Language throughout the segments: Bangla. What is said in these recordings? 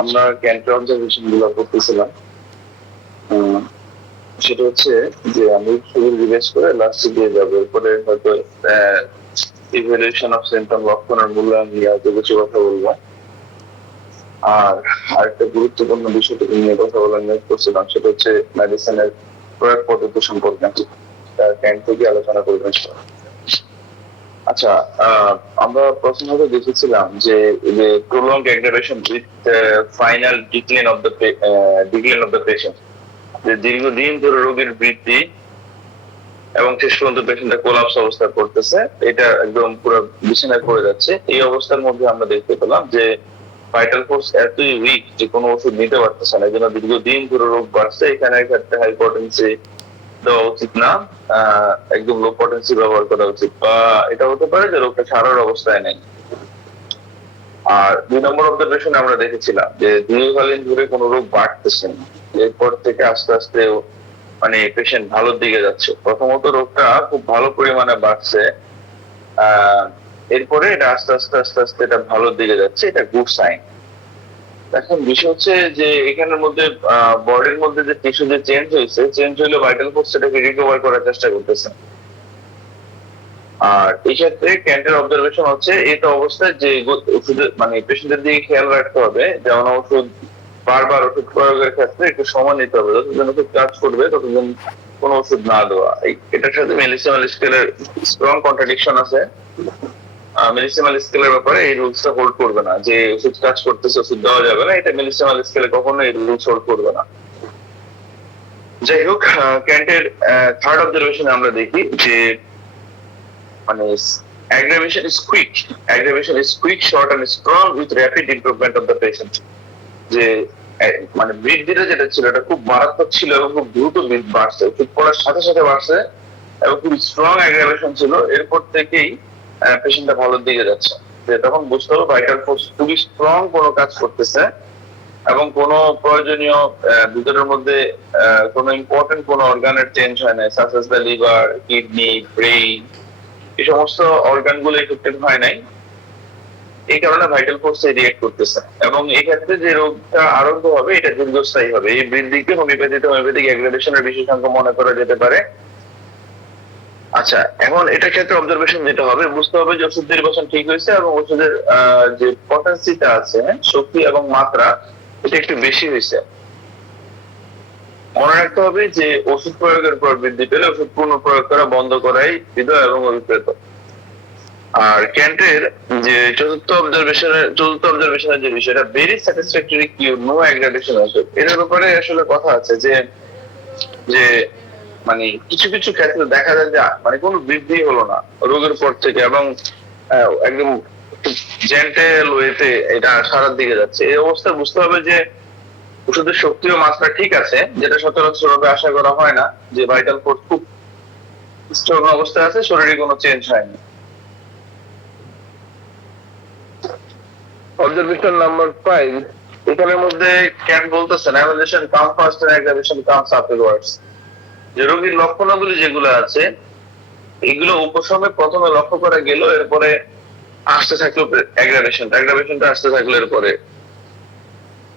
আমরা ক্যান্টার অবজারভেশন গুলো করতেছিলাম। সেটা হচ্ছে যে আমি শুরু রিভাইজ করে লাস্টে দিয়ে যাবো, এরপরে হয়তো ইভ্যালুয়েশন অফ সিম্পটম, লক্ষণের মূল্যায়ন নিয়ে হয়তো কিছু কথা বলবো। আর আরেকটা গুরুত্বপূর্ণ বিষয়টা নিয়ে কথা বলা নিয়ে করছিলাম, সেটা হচ্ছে মেডিসিনের প্রয়োগ পদ্ধতি সম্পর্কে ক্যান্ট থেকে আলোচনা করবেন। আচ্ছা, আমরা প্রথমত দেখেছিলাম যে prolonged aggravation with final decline of the patient, যে দীর্ঘদিন ধরে রোগীর বৃদ্ধি এবং শেষ পর্যন্ত পেশেন্টটা কোলাপস অবস্থা করতেছে, এটা একদম পুরো বিছানায় পড়ে যাচ্ছে। এই অবস্থার মধ্যে আমরা দেখতে পেলাম যে ভাইটাল ফোর্স এতই উইক যে কোনো ওষুধ নিতে পারতেছে না, এই জন্য দীর্ঘদিন ধরে রোগ বাড়ছে। এখানে ক্ষেত্রে হাই পটেন্সি দেওয়া উচিত না, একদম লো পটেন্সি ব্যবহার করা উচিত, বা এটা হতে পারে যে রোগটা সারার অবস্থায় নেই। আর 2 নম্বর অবজারভেশন আমরা দেখেছিলাম যে দীর্ঘকালীন ধরে কোনো রোগ বাড়তেছে না, এরপর থেকে আস্তে আস্তে মানে পেশেন্ট ভালোর দিকে যাচ্ছে। প্রথমত রোগটা খুব ভালো পরিমাণে বাড়ছে, এরপরে এটা আস্তে আস্তে আস্তে আস্তে এটা ভালোর দিকে যাচ্ছে, এটা গুড সাইন। এখন বিষয় হচ্ছে যে এখানের মধ্যে বডির মধ্যে যে টিস্যু যে চেঞ্জ হইলে ভাইটাল ফোর্স সেটাকে রিকভার করার চেষ্টা করতেছে। আর এই ক্ষেত্রে ক্যান্টের অবজারভেশন হচ্ছে এটা অবস্থায় যে ওষুধের মানে পেশেন্টের দিকে খেয়াল রাখতে হবে, যেমন ওষুধ বারবার ওষুধ প্রয়োগের ক্ষেত্রে একটু সময় নিতে হবে, যতদিন ওষুধ কাজ করবে ততদিন কোনো ওষুধ না দেওয়া। এটার সাথে মেলিসিমাল স্কেলের স্ট্রং কন্ট্রাডিকশন আছে। মেলিসিমাল স্কেলের ব্যাপারে এই রুলসটা হোল্ড করবে না যে ওষুধ কাজ করতেছে ওষুধ দেওয়া যাবে না, এটা মেলিসিমাল স্কেলে কখনো এই রুলস হোল্ড করবে না। যাই হোক, ক্যান্টের থার্ড অবজারভেশনে আমরা দেখি যে মানে aggravation is quick, short and strong with rapid improvement of the patient, যে মানে বৃদ্ধিটা যেটা ছিল এটা খুব মারাত্মক ছিল এবং খুব দ্রুত বাড়ছে, ওষুধ পড়ার সাথে সাথে বাড়ছে এবং খুব স্ট্রং অ্যাগ্রাভেশন ছিল, এরপর থেকেই পেশেন্টটা ভালোর দিকে যাচ্ছে। তখন বুঝতে হবে ভাইটাল ফোর্স খুবই স্ট্রং কোনো কাজ করতেছে এবং কোনো প্রয়োজনীয় ভিতরের মধ্যে কোনো ইম্পর্টেন্ট কোনো অর্গানের চেঞ্জ হয় না, such as the liver, kidney, brain, এই সমস্ত অর্গান গুলো এফেক্টেড হয় নাই, এই কারণে ভাইটাল ফোর্স রিয়েক্ট করতেছে। এবং এই ক্ষেত্রে যে রোগটা আরম্ভ হবে এটা দীর্ঘস্থায়ী হবে। এই বৃদ্ধিকে হোমিওপ্যাথিক অ্যাগ্রাভেশনের বিশেষাঙ্গ মনে করা যেতে পারে। আচ্ছা, এখন এটা ক্ষেত্রে অবজারভেশন যেটা হবে, বুঝতে হবে যে ওষুধ নির্বাচন ঠিক হয়েছে এবং ওষুধের যে পটেন্সিটা আছে, শক্তি এবং মাত্রা, এটা একটু বেশি হয়েছে। মনে রাখতে হবে যে ওষুধ প্রয়োগের পর বৃদ্ধি পেলে ওষুধ পূর্ণ প্রয়োগ করা বন্ধ করাই হৃদয় এবং অভিপ্রেত। আর ক্যান্টের যে চতুর্থ অবজারভেশনের যে বিষয়টা, ভেরি স্যাটিসফ্যাক্টরি কিউর, নো অ্যাগ্রাভেশন আছে, এটার ব্যাপারে আসলে কথা আছে যে যে মানে কিছু কিছু ক্ষেত্রে দেখা যায় যে মানে কোনো বৃদ্ধি হলো না রোগের পর থেকে এবং একদম জেন্টেল ওয়েতে এটা সারার দিকে যাচ্ছে। এই অবস্থায় বুঝতে হবে যে ওষুধের শক্তি ও মাত্রা ঠিক আছে, যেটা সচরাচর ভাবে আশা করা হয় না, যে ভাইটাল ফোর্স খুব স্ট্রং অবস্থায় আছে, শরীরে কোনো চেঞ্জ হয়নি। অবজারভেশন নাম্বার 5, এখানের মধ্যে ক্যান্ট বলতেছেন amelioration come first and aggravation comes afterwards, যে রোগীর লক্ষণগুলি যেগুলো আছে এগুলো উপশমে প্রথমে লক্ষ্য করা গেল, এরপরে আসতে থাকলো অ্যাগ্রাভেশনটা আসতে থাকলো এরপরে।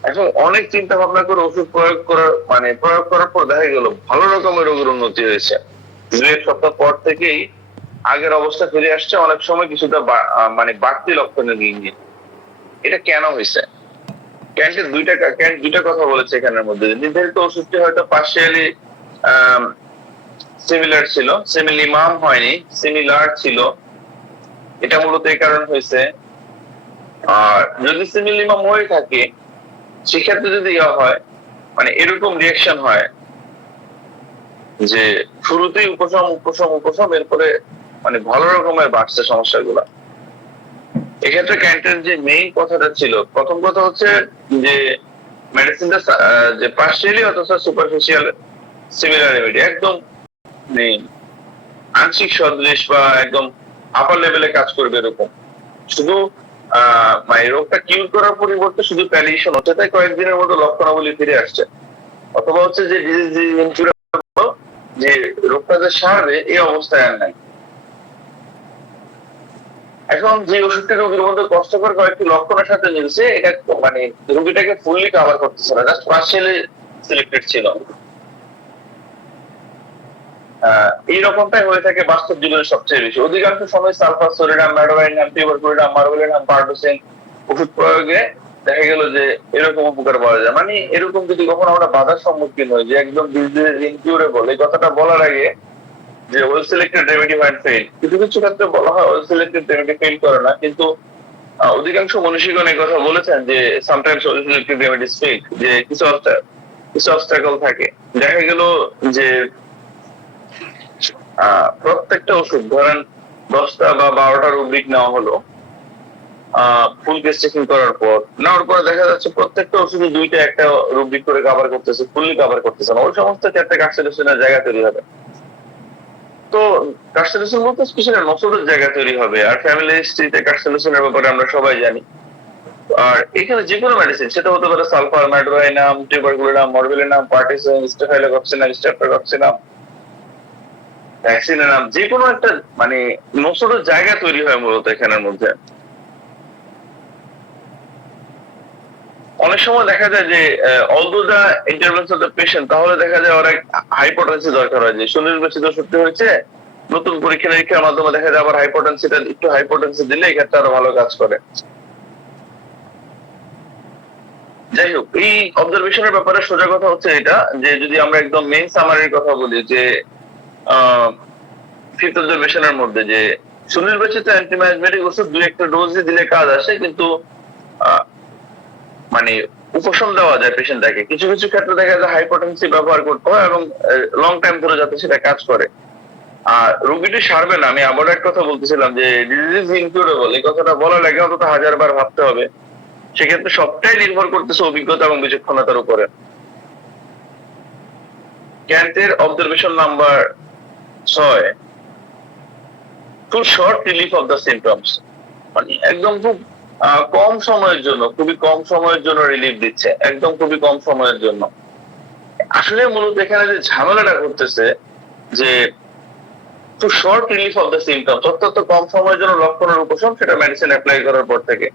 এখন অনেক চিন্তা ভাবনা করে ওষুধ প্রয়োগ করার পর দেখা গেল ভালো রকমের রোগের উন্নতি হয়েছে, 2 সপ্তাহ পর থেকেই আগের অবস্থা ফিরে আসছে, অনেক সময় কিছুটা বাড়তি লক্ষণের দিকে। এটা কেন হয়েছে? ক্যান্ট দুইটা কথা বলেছে এখানের মধ্যে। নির্ধারিত ওষুধটি হয়তো পার্শিয়ালি সিমিলার ছিল, সিমিলিমাম হয়নি, সিমিলার ছিল, এটা মূলত এই কারণ হয়েছে। আর যদি সিমিলিমাম হয়ে থাকে সেক্ষেত্রে যদি হয় মানে এরকম রিয়াকশন হয় যে শুরুতেই উপশম এরপরে মানে ভালো রকমের বাড়ছে সমস্যাগুলা। এক্ষেত্রে ক্যান্টের যে মেইন কথাটা ছিল, প্রথম কথা হচ্ছে যে মেডিসিনটা যে পার্শিয়ালি অথবা সুপারফিশিয়াল সিমিলার রেমেডি, একদম আংশিক সদৃশ বা একদম আপার লেভেলে কাজ করবে এরকম, শুধু মানে রোগটা কিউর করার পরিবর্তে শুধু প্যালিয়েশন হচ্ছে, তাই কয়েকদিনের মতো লক্ষণাবলী ফিরে আসছে। অথবা হচ্ছে যে যে রোগটা যে সারবে এই অবস্থায় আর নাই। এখন যে ওষুধটি রোগীর মধ্যে কষ্টকর কয়েকটি লক্ষণের সাথে মিলছে, এটা মানে রোগীটাকে ফুললি কভার করতেছে না, জাস্ট পার্সিয়ালি সিলেক্টেড ছিল। এই রকমটাই হয়ে থাকে বাস্তব জীবনে সবচেয়ে বেশি। অধিকাংশ সময় সালফাসোলিডাম, ম্যাডোলাইনাম, টিউবারকুলিনাম, মার্বেলিনাম, পার্টোসিন ওষুধ প্রয়োগে দেখা গেল যে এরকম উপকার পাওয়া যায়। মানে এরকম যদি কখনো আমরা বাধার সম্মুখীন হই যে একদম ডিজিজ ইনকিউরেবল, এই কথাটা বলার আগে যে ওয়েল সিলেক্টেড রেমেডি মাইট ফেল, কিছু কিছু ক্ষেত্রে বলা হয় ওয়েল সিলেক্টেড রেমেডি ফেল করে না, কিন্তু অধিকাংশ মনীষীগণ এই কথা বলেছেন যে sometimes well selected remedies fail, যে কিছু অবস্টাকল থাকে। দেখা গেল যে প্রত্যেকটা ওষুধ ধরেন 10টা বা 12টা রুব্রিক নেওয়া হলো, ফুল কেস চেকিং করার পর নেওয়ার পরে দেখা যাচ্ছে প্রত্যেকটা ওষুধে 2টা একটা রুব্রিক করে কভার করতেছে, ফুললি কভার করতেছে না, ওই সমস্ত ক্ষেত্রে কার্সিলেশনের জায়গা তৈরি হবে। তো কার্সিলেশন বলতে স্পেশালি নসরের জায়গা তৈরি হবে। আর ফ্যামিলি হিস্ট্রিতে কার্সিলেশনের ব্যাপারে আমরা সবাই জানি। আর এখানে যে কোনো মেডিসিন, সেটা হতে পারে সালফার, ম্যাডোলাইনাম, টিউবারকুলিনাম, মরবেলিনাম, পার্টিসিন, স্টেফাইলোকক্সিনাম, স্ট্রেপ্টোকক্সিনাম, ভ্যাকসিনের নাম, যে কোনো একটা মানে নসরের জায়গা তৈরি হয় মূলত এখানের মধ্যে। অনেক সময় দেখা যায় যে although the intervenes of the patient, তাহলে দেখা যায় অনেক হাইপোটেন্সি দরকার হয়, যে সুনির্বাচিত সত্যি হয়েছে, নতুন পরীক্ষা নিরীক্ষার মাধ্যমে দেখা যায় আবার হাইপোটেন্সিটা একটু হাইপোটেন্সি দিলে এই ক্ষেত্রে আরো ভালো কাজ করে। যাই হোক, এই অবজারভেশনের ব্যাপারে সোজা কথা হচ্ছে এটা, যে যদি আমরা একদম মেইন সামারির কথা বলি, যে ফিফথ অবজারভেশনের মধ্যে যে সুনির্বাচিত অ্যান্টিমায়াজমেটিক ওষুধ 2-1টা ডোজ দিলে কাজ আসে, কিন্তু মানে উপশম দেওয়া যায় পেশেন্টটাকে। কিছু কিছু ক্ষেত্রে দেখা যায় হাইপোটেন্সি ব্যবহার করতে হয় এবং লং টাইম ধরে যাতে সেটা কাজ করে। আর রোগীটি সারবে না, আমি আবার এক কথা বলতেছিলাম যে ডিজিজ ইনকিউরেবল, এই কথাটা বলার আগে অন্তত 1000 বার ভাবতে হবে। সেক্ষেত্রে সবটাই নির্ভর করতেছে অভিজ্ঞতা এবং বিচক্ষণতার উপরে। ক্যান্টের observation number 6, too short relief of the symptoms, মানে একদম খুব কম সময়ের জন্য, খুবই কম সময়ের জন্য রিলিফ দিচ্ছে, একদম খুবই কম সময়ের জন্য। আসলে মূলত এখানে যে ঝামেলাটা করতেছে যে to short relief of the symptoms, অত্যন্ত কম সময়ের জন্য লক্ষণের উপশম, সেটা মেডিসিন অ্যাপ্লাই করার পর থেকে।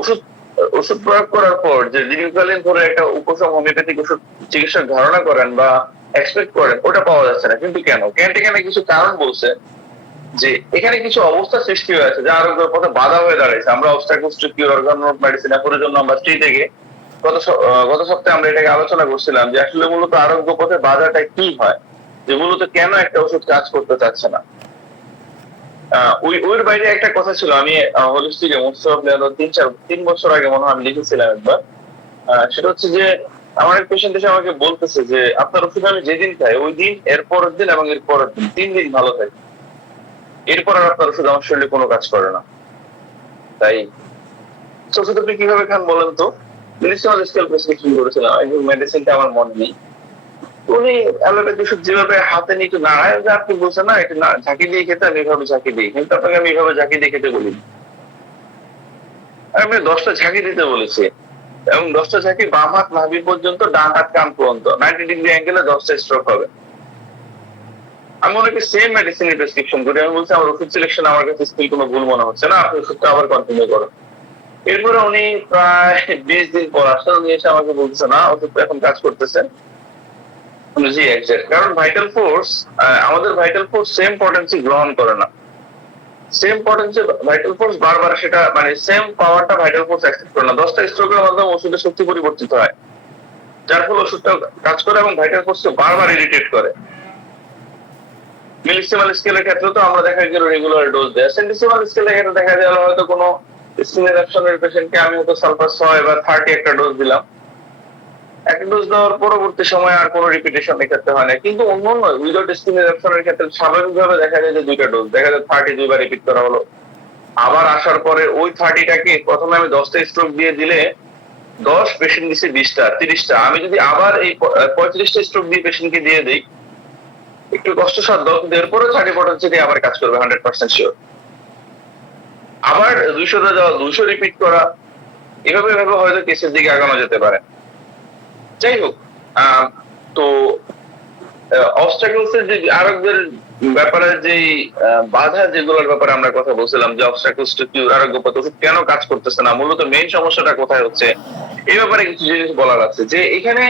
ওষুধ ওষুধ প্রয়োগ করার পর যে দীর্ঘকালীন ধরে একটা উপশম হোমিওপ্যাথিক ওষুধ চিকিৎসক ধারণা করেন বা এক্সপেক্ট করেন, ওটা পাওয়া যাচ্ছে না। কিন্তু কেন? ক্যান্ট এখানে কিছু কারণ বলছে যে এখানে কিছু অবস্থা সৃষ্টি হয়েছে যা আরোগ্যের পথে বাধা হয়ে দাঁড়িয়েছে। আমরা অবস্টাকলস টু কিউর অর্গান মেডিসিন অ্যাপোর জন্য আমরা 3 থেকে গত সপ্তাহে আমরা এটাকে আলোচনা করছিলাম যে আসলে মূলত আরোগ্য পথে বাধাটা কি হয়, যে মূলত কেন একটা ওষুধ কাজ করতে চাচ্ছে না। ওর বাইরে একটা কথা ছিল, আমি হোলিস্টিক মোস্ট অফ 3 বছর আগে মনে হয় আমি লিখেছিলাম একবার। সেটা হচ্ছে যে আমার এক পেশেন্ট এসে আমাকে বলতেছে যে আপনার ওষুধ আমি যেদিন খাই ওই দিন, এর পরের দিন এবং এর পরের দিন 3 দিন ভালো থাকে, এরপর আর আপনার ওষুধ আমার শরীরে কোনো কাজ করে না। তাই ওষুধ আপনি কিভাবে খান বলেন তো? স্কেল প্রেসক্রিপশন করেছিলাম, মেডিসিনটা আমার মনে নেই। উনি অ্যালোপ্যাথি ওষুধ যেভাবে হাতে নিয়ে একটু নাড়ায়, যে আপনি বলছেন না এটা না ঝাঁকি দিয়ে খেতে, আমি এইভাবে ঝাঁকি দিই, কিন্তু আপনাকে আমি এইভাবে ঝাঁকি দিয়ে খেতে বলি, আমি 10টা ঝাঁকি দিতে বলেছি, এবং 10টা ঝাঁকি বাম হাত নাভি পর্যন্ত, ডান হাত কান পর্যন্ত, 90 ডিগ্রি অ্যাঙ্গেলে 10টা স্ট্রোক হবে। আমি ওনাকে সেম মেডিসিনের প্রেসক্রিপশন করি, আমি বলছি আমার ওষুধ সিলেকশন আমার কাছে স্টিল কোনো ভুল মনে হচ্ছে না, আপনি ওষুধটা আবার কন্টিনিউ করুন। এরপরে উনি প্রায় 20 দিন পর আসলে উনি এসে আমাকে বলতেছে না ওষুধটা এখন কাজ করতেছে। জি এক্সাক্ট, কারণ ভাইটাল ফোর্স, আমাদের ভাইটাল ফোর্স সেম পটেন্সি গ্রহণ করে না, সেম পটেন্সি ভাইটাল ফোর্স বারবার সেটা মানে সেম পাওয়ারটা ভাইটাল ফোর্স অ্যাকসেপ্ট করে না। 10টা স্ট্রোকের মাধ্যমে ওষুধের শক্তি পরিবর্তিত হয়, যার ফলে ওষুধটা কাজ করে এবং ভাইটাল ফোর্সকে বারবার ইরিটেট করে। মিলিসিমাল স্কেলের ক্ষেত্রে তো আমরা দেখা গেল রেগুলার ডোজ দেয়, সেন্টিসিমাল স্কেলের ক্ষেত্রে দেখা গেল হয়তো কোনো স্কিন এরাপশনের পেশেন্টকে আমি হয়তো সালফার 6 বা 30 একটা ডোজ দিলাম, একটা ডোজ দেওয়ার পরবর্তী সময় আর কোনো রিপিটেশন এক্ষেত্রে হয় না। কিন্তু অন্যান্য উইদাউট স্কিন এরাপশনের ক্ষেত্রে স্বাভাবিকভাবে দেখা যায় যে 2টা ডোজ, দেখা যায় 30 2বার রিপিট করা হলো, আবার আসার পরে ওই 30টাকে প্রথমে আমি 10টা স্ট্রোক দিয়ে দিলে 10, পেশেন্ট দিচ্ছে 20টা 30টা, আমি যদি আবার এই 35টা স্ট্রোক দিয়ে পেশেন্টকে দিয়ে দিই, একটু কষ্টসাধ্য, কিন্তু এরপরে 30 পটেন্সি দিয়ে আবার কাজ করবে 100% শিওর। আবার 200টা যাওয়া, 200 রিপিট করা, এভাবে এভাবে হয়তো কেসের দিকে আগানো যেতে পারে। যাই হোক, তো অবস্টাকলস এর যে আরোগ্যের ব্যাপারে যে বাধা যেগুলোর ব্যাপারে আমরা কথা বলছিলাম, যে অবস্টাকলস টু কিউর, আরোগ্য পদ্ধতি কেন কাজ করতেছে না, মূলত মেইন সমস্যাটা কোথায় হচ্ছে, এই ব্যাপারে কিছু জিনিস বলার আছে। যে এখানে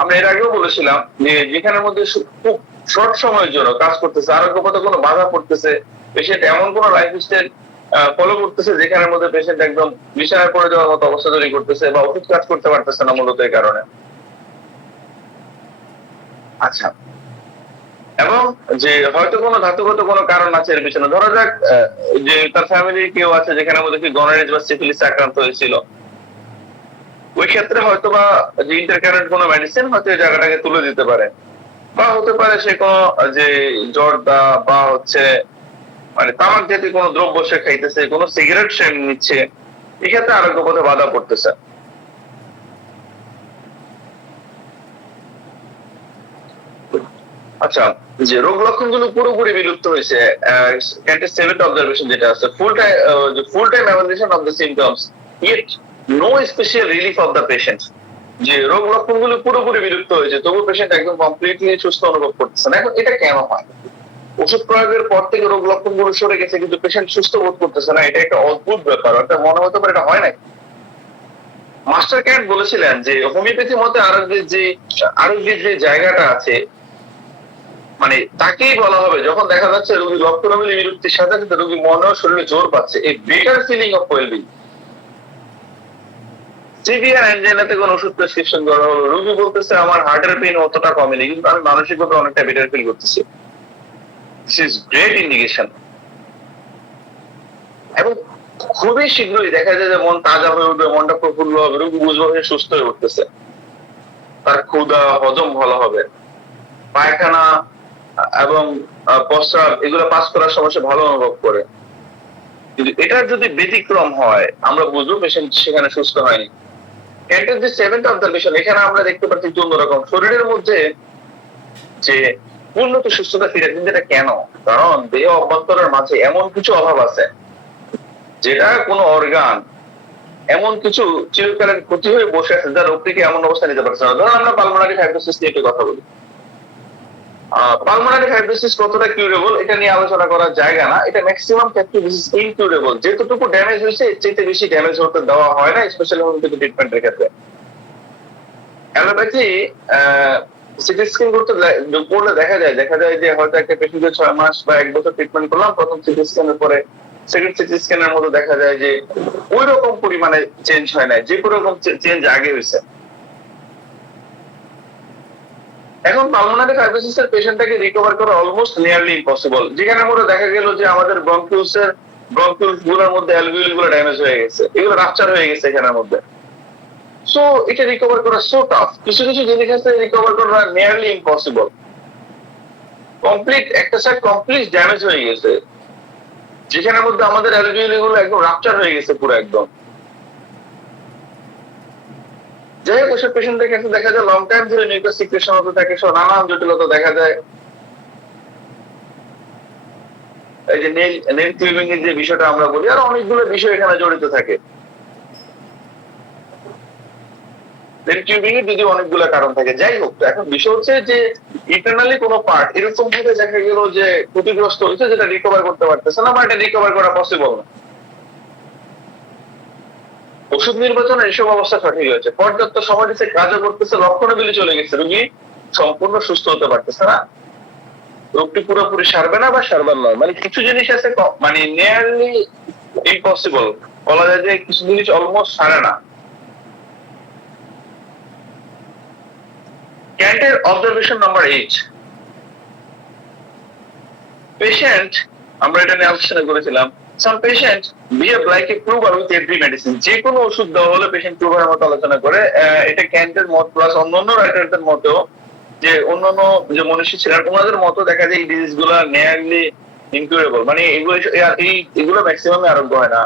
আমরা এর আগেও বলেছিলাম যে যেখানের মধ্যে খুব শর্ট সময়ের জন্য কাজ করতেছে, আরোগ্য পথে কোনো বাধা পড়তেছে, পেশেন্ট এমন কোনো লাইফস্টাইল ফলো করতেছে যেখানের মধ্যে পেশেন্ট একদম বিছানায় পড়ে যাওয়ার মতো অবস্থা তৈরি করতেছে, বা ওষুধ কাজ করতে পারতেছে না মূলত এই কারণে। আচ্ছা, এবং যে হয়তো কোনো ধাতুগত কোনো কারণ আছে এর পিছনে, ধরা যাক যে তার ফ্যামিলি কেউ আছে যেখানে মধ্যে কি গনোরিয়া বা সিফিলিস আক্রান্ত হয়েছিল, ওই ক্ষেত্রে হয়তো বা যে ইন্টারকারেন্ট কোনো মেডিসিন হয়তো এই জায়গাটাকে তুলে দিতে পারে, বা হতে পারে সে কোনো যে জর্দা বা হচ্ছে মানে তামাক জাতীয় কোনো দ্রব্য সে খাইতেছে, কোনো সিগারেট সে নিচ্ছে, এক্ষেত্রে আরোগ্য পথে বাধা পড়তেছে। আচ্ছা, যে রোগ লক্ষণ গুলো পুরোপুরি বিলুপ্ত হয়েছে, ক্যান্টের সেভেন্থ অবজারভেশন যেটা আছে, full time evaluation of the symptoms, it no special relief of the patient. যে রোগ লক্ষণ গুলো পুরোপুরি বিলুপ্ত হয়েছে, তবু পেশেন্ট একদম কমপ্লিটলি সুস্থ অনুভব করতেছে না। এখন এটা কেন হয়? ওষুধ প্রয়োগের পর থেকে রোগ লক্ষণ গুলো সরে গেছে কিন্তু পেশেন্ট সুস্থ বোধ করতেছে না, এটা একটা অদ্ভুত ব্যাপার। এটা মনে হতে পারে এটা হয় না। মাস্টার ক্যান্ট বলেছিলেন যে হোমিওপ্যাথি মতে আরোগ্যের যে জায়গাটা আছে, মানে তাকেই বলা হবে যখন দেখা যাচ্ছে রোগী লক্ষণাবলী বিরক্তির সাথে সাথে রোগী মনে ও শরীরে জোর পাচ্ছে, এই better feeling of wellbeing. Severe অ্যানজাইনাতে কোন ওষুধ প্রেসক্রিপশন করা হলো, রোগী বলতেছে আমার হার্টের পেইন অতটা কমেনি কিন্তু আমি মানসিকভাবে অনেকটা বেটার ফিল করতেছি। This is great indication. এবং খুবই শীঘ্রই দেখা যায় যে মন তাজা হয়ে উঠবে, মনটা প্রফুল্ল হবে, রোগী বুঝবে সুস্থ হয়ে উঠতেছে, তার ক্ষুধা হজম ভালো হবে, পায়খানা এবং প্রস্রাব এগুলো পাস করার সমস্যা ভালো অনুভব করে। কিন্তু এটার যদি ব্যতিক্রম হয় আমরা বুঝবো পেশেন্ট সেখানে সুস্থ হয়নি। ক্যান্টের যে সেভেন্থ অবজারভেশন, এখানে আমরা দেখতে পাচ্ছি একটু অন্যরকম। শরীরের মধ্যে যে উন্নত সুস্থতা ফিরে, কিন্তু এটা কেন? কারণ দেহ অভ্যন্তরের মাঝে এমন কিছু অভাব আছে যেটা কোনো অর্গান এমন কিছু চিরকালের ক্ষতি হয়ে বসে আছে যা রোগটিকে এমন অবস্থা নিতে পারছে না। ধরুন আমরা পালমোনারি ফাইব্রোসিস নিয়ে একটু কথা বলি। পালমোনারি ফাইব্রোসিস কতটা কিউরেবল এটা নিয়ে আলোচনা করার জায়গা না, এটা ম্যাক্সিমাম ক্ষেত্রে দিস ইজ ইনকিউরেবল। যেতটুকু ড্যামেজ হয়েছে এর চাইতে বেশি ড্যামেজ হতে দেওয়া হয় না, স্পেশালি হোমিওপ্যাথি ট্রিটমেন্টের ক্ষেত্রে। অ্যালোপ্যাথি সিটি স্ক্যান করলে দেখা যায় যে হয়তো একটা পেশেন্টের 6 মাস বা 1 বছর ট্রিটমেন্ট করলাম, প্রথম সিটি স্ক্যানের পরে সেকেন্ড সিটি স্ক্যানের মধ্যে দেখা যায় যে ওই রকম পরিমাণে চেঞ্জ হয় না যে রকম চেঞ্জ আগে হয়েছে। এখন পালমোনারি ফাইব্রোসিস এর পেশেন্টটাকে রিকভার করা অলমোস্ট নিয়ারলি ইম্পসিবল, যেখানে আমরা দেখা গেল যে আমাদের ব্রঙ্কিউলস গুলোর মধ্যে অ্যালভিওলি গুলো ড্যামেজ হয়ে গেছে, এগুলো রাপচার হয়ে গেছে এখানের মধ্যে। সো এটা রিকভার করা সো টাফ। কিছু কিছু জিনিস আছে রিকভার করা নিয়ারলি ইম্পসিবল। একটা সাইড কমপ্লিট ড্যামেজ হয়ে গেছে, যেখানের মধ্যে আমাদের অ্যালভিওলি গুলো একদম রাপচার হয়ে গেছে পুরো একদম। যাই হোক, ওসব পেশেন্টের ক্ষেত্রে দেখা যায় লং টাইম ধরে মিউকাস সিক্রেশন হতে থাকে, নানান জটিলতা দেখা যায়। এই যে নেল ক্লিপিং এর যে বিষয়টা আমরা বলি, আর অনেকগুলো বিষয় এখানে জড়িত থাকে। নেল ক্লিপিং এর যদি অনেকগুলো কারণ থাকে, যাই হোক, এখন বিষয় হচ্ছে যে ইন্টারনালি কোনো পার্ট এরকম ভাবে দেখা গেল যে ক্ষতিগ্রস্ত হয়েছে যেটা রিকভার করতে পারতেছে না, বা এটা রিকভার করা পসিবল না। ওষুধ নির্বাচনে এসব অবস্থা সঠিক হয়েছে, পর্যাপ্ত সময় দিচ্ছে, কাজও করতেছে, লক্ষণগুলি চলে গেছে, রোগী সম্পূর্ণ সুস্থ হতে পারতেছে না, রোগটি পুরোপুরি সারবে না বা সারবার নয়। মানে কিছু জিনিস আছে মানে নিয়ারলি ইম্পসিবল, বলা যায় যে কিছু জিনিস অলমোস্ট সারে না। ক্যান্টের অবজারভেশন নাম্বার 8, পেশেন্ট, আমরা এটা নিয়ে আলোচনা করেছিলাম, সাম patient behave like a prover with every medicine। যে কোনো ওষুধ দেওয়া হলে পেশেন্ট প্রুভারের মতো আলোচনা করে। এটা ক্যান্টের মত প্লাস অন্যান্য রাইটারদের মতেও, যে অন্যান্য যে মনীষী ছিলেন ওনাদের মতো দেখা যায় এই ডিজিজ গুলা নিয়ারলি ইনকিউরেবল, মানে এগুলো ম্যাক্সিমাম আরোগ্য হয় না।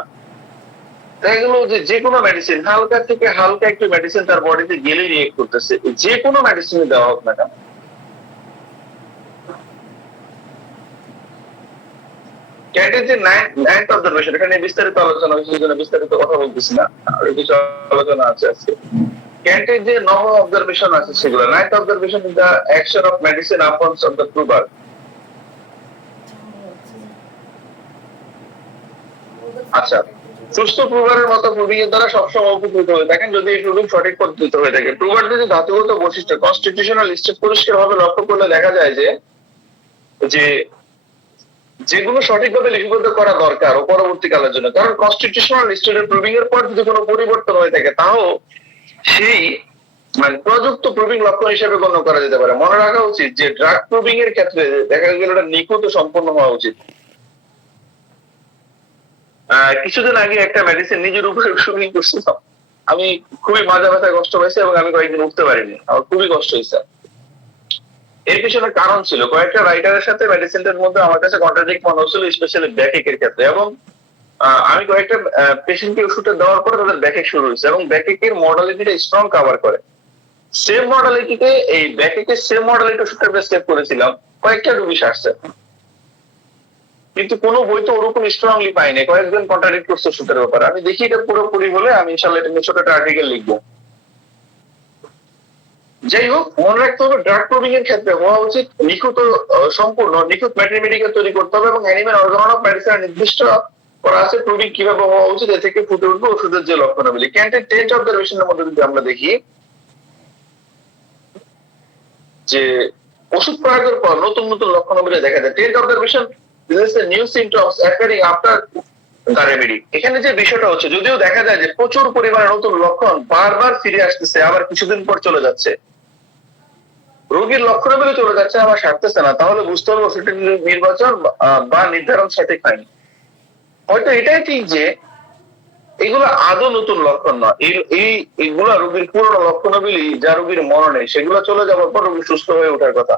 দেখা গেল যে কোনো মেডিসিন, হালকা থেকে হালকা একটু মেডিসিন তার বডিতে গেলে রিয়েক্ট করতেছে, যে কোনো মেডিসিন দেওয়া হোক না কেন। ক্যান্টের যে নাইন্থ অবজারভেশন, এখানে বিস্তারিত আলোচনা হয়েছে, সেজন্য বিস্তারিত কথা বলতেছি না, আর কিছু আলোচনা আছে আজকে। ক্যান্টের যে নবম অবজারভেশন আছে সেগুলো, ninth observation is the action of medicine আপন অফ দ্য প্রুভার। আচ্ছা, সুস্থ প্রুভারের মতো প্রুভিং এর দ্বারা সবসময় উপকৃত হয়ে থাকেন যদি এই প্রুভিং সঠিক পদ্ধতিতে হয়ে থাকে। প্রুভার যদি ধাতুগত বৈশিষ্ট্য কনস্টিটিউশনাল স্টেট পরিষ্কার ভাবে লক্ষ্য করলে দেখা যায় যে যে যেগুলো সঠিকভাবে লিপিবদ্ধ করা দরকার ও পরবর্তীকালের জন্য, কারণ কনস্টিটিউশনাল স্টেটের প্রুভিং এর পর যদি কোনো পরিবর্তন হয়ে থাকে তাও সেই মানে প্রযুক্ত প্রুভিং লক্ষণ হিসেবে গণ্য করা যেতে পারে। মনে রাখা উচিত যে ড্রাগ প্রুভিং এর ক্ষেত্রে দেখা গেল এটা নিখুঁত সম্পন্ন হওয়া উচিত। কিছুদিন আগে একটা মেডিসিন নিজের উপরে প্রুভিং করছিলাম, আমি খুবই মাজা ব্যথায় কষ্ট পাইছি এবং আমি কয়েকদিন উঠতে পারিনি, আমার খুবই কষ্ট হয়েছে। এর পিছনে কারণ ছিল কয়েকটা রাইটারের সাথে মেডিসিনটার মধ্যে আমার কাছে কন্ট্রাডিক্ট মনে হচ্ছিল, স্পেশালি ব্যাকএকের ক্ষেত্রে। এবং আমি কয়েকটা পেশেন্টকে ওষুধটা দেওয়ার পরে তাদের ব্যাকএক শুরু হয়েছে এবং ব্যাকএকের মডালিটিটা স্ট্রং কভার করে। সেম মডালিটিতে এই ব্যাকএকের সেম মডালিটি ওষুধটা প্রেসক্রাইব করেছিলাম, কয়েকটা রোগী আসছে, কিন্তু কোনো বই তো ওরকম স্ট্রংলি পাইনি, কয়েকজন কন্ট্রাডিক্ট করছে ওষুধের ব্যাপারে। আমি দেখি এটা পুরোপুরি হলে আমি ইনশাল্লাহ এটা নিয়ে ছোট একটা আর্টিকেল লিখবো। যাই হোক, মনে রাখতে হবে ড্রাগ প্রুভিং এর ক্ষেত্রে হওয়া উচিত নিখুঁত, সম্পূর্ণ নিখুঁত ম্যাটেরিয়াল তৈরি করতে হবে এবং অ্যানিমেল অর্গান অফ মেডিসিন নির্দিষ্ট করা আছে প্রুভিং কিভাবে হওয়া উচিত, এ থেকে ফুটে উঠবে ওষুধের যে লক্ষণাবলী। ক্যান্টের 10 অবজারভেশনের মধ্যে যদি আমরা দেখি যে ওষুধ প্রয়োগের পর নতুন নতুন লক্ষণাবলী দেখা যায়। 10 observation is a new symptoms appearing after the remedy. এখানে যে বিষয়টা হচ্ছে, যদিও দেখা যায় যে প্রচুর পরিমাণে নতুন লক্ষণ বারবার ফিরে আসতেছে, আবার কিছুদিন পর চলে যাচ্ছে, রোগীর লক্ষণাবলী চলে যাচ্ছে আবার সারতেছে না, তাহলে বুঝতে হবে ওষুধের নির্বাচন বা নির্ধারণ সঠিক হয়নি। হয়তো এটাই ঠিক যে এগুলো আদৌ নতুন লক্ষণ নয়, এইগুলা রোগীর পুরনো লক্ষণাবলী যা রোগীর মরণে, সেগুলো চলে যাওয়ার পর রোগী সুস্থ হয়ে ওঠার কথা।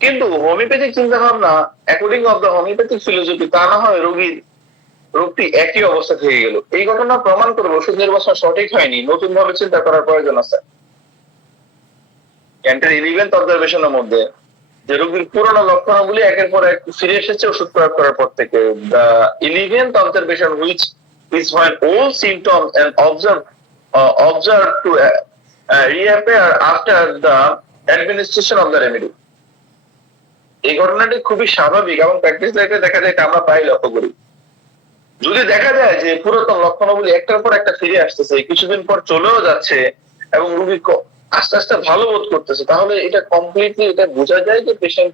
কিন্তু হোমিওপ্যাথিক চিন্তা ভাবনা according of the homeopathic philosophy, তা না হয় রোগটি একই অবস্থা থেকে গেল। এই ঘটনা প্রমাণ করবে ওষুধ নির্বাচন সঠিক হয়নি, নতুন ভাবে চিন্তা করার প্রয়োজন আছে। ক্যান্টের 11th অবজারভেশনের মধ্যে যে রোগীর পুরনো লক্ষণগুলি একের পর এক ফিরে এসেছে ওষুধ প্রয়োগ করার পর থেকে। The 11th observation which is when all symptoms and observed to reappear after the administration of the remedy. এই ঘটনাটি খুবই স্বাভাবিক এবং প্র্যাকটিস লাইফে দেখা যায়, এটা আমরা প্রায় লক্ষ্য করি। যদি দেখা যায় যে পুরাতন লক্ষণগুলি একটার পর একটা ফিরে আসতেছে, কিছুদিন পর চলেও যাচ্ছে এবং রোগী আস্তে আস্তে ভালো বোধ করতেছে, তাহলে এটা কমপ্লিটলি এটা বোঝা যায় যে পেশেন্ট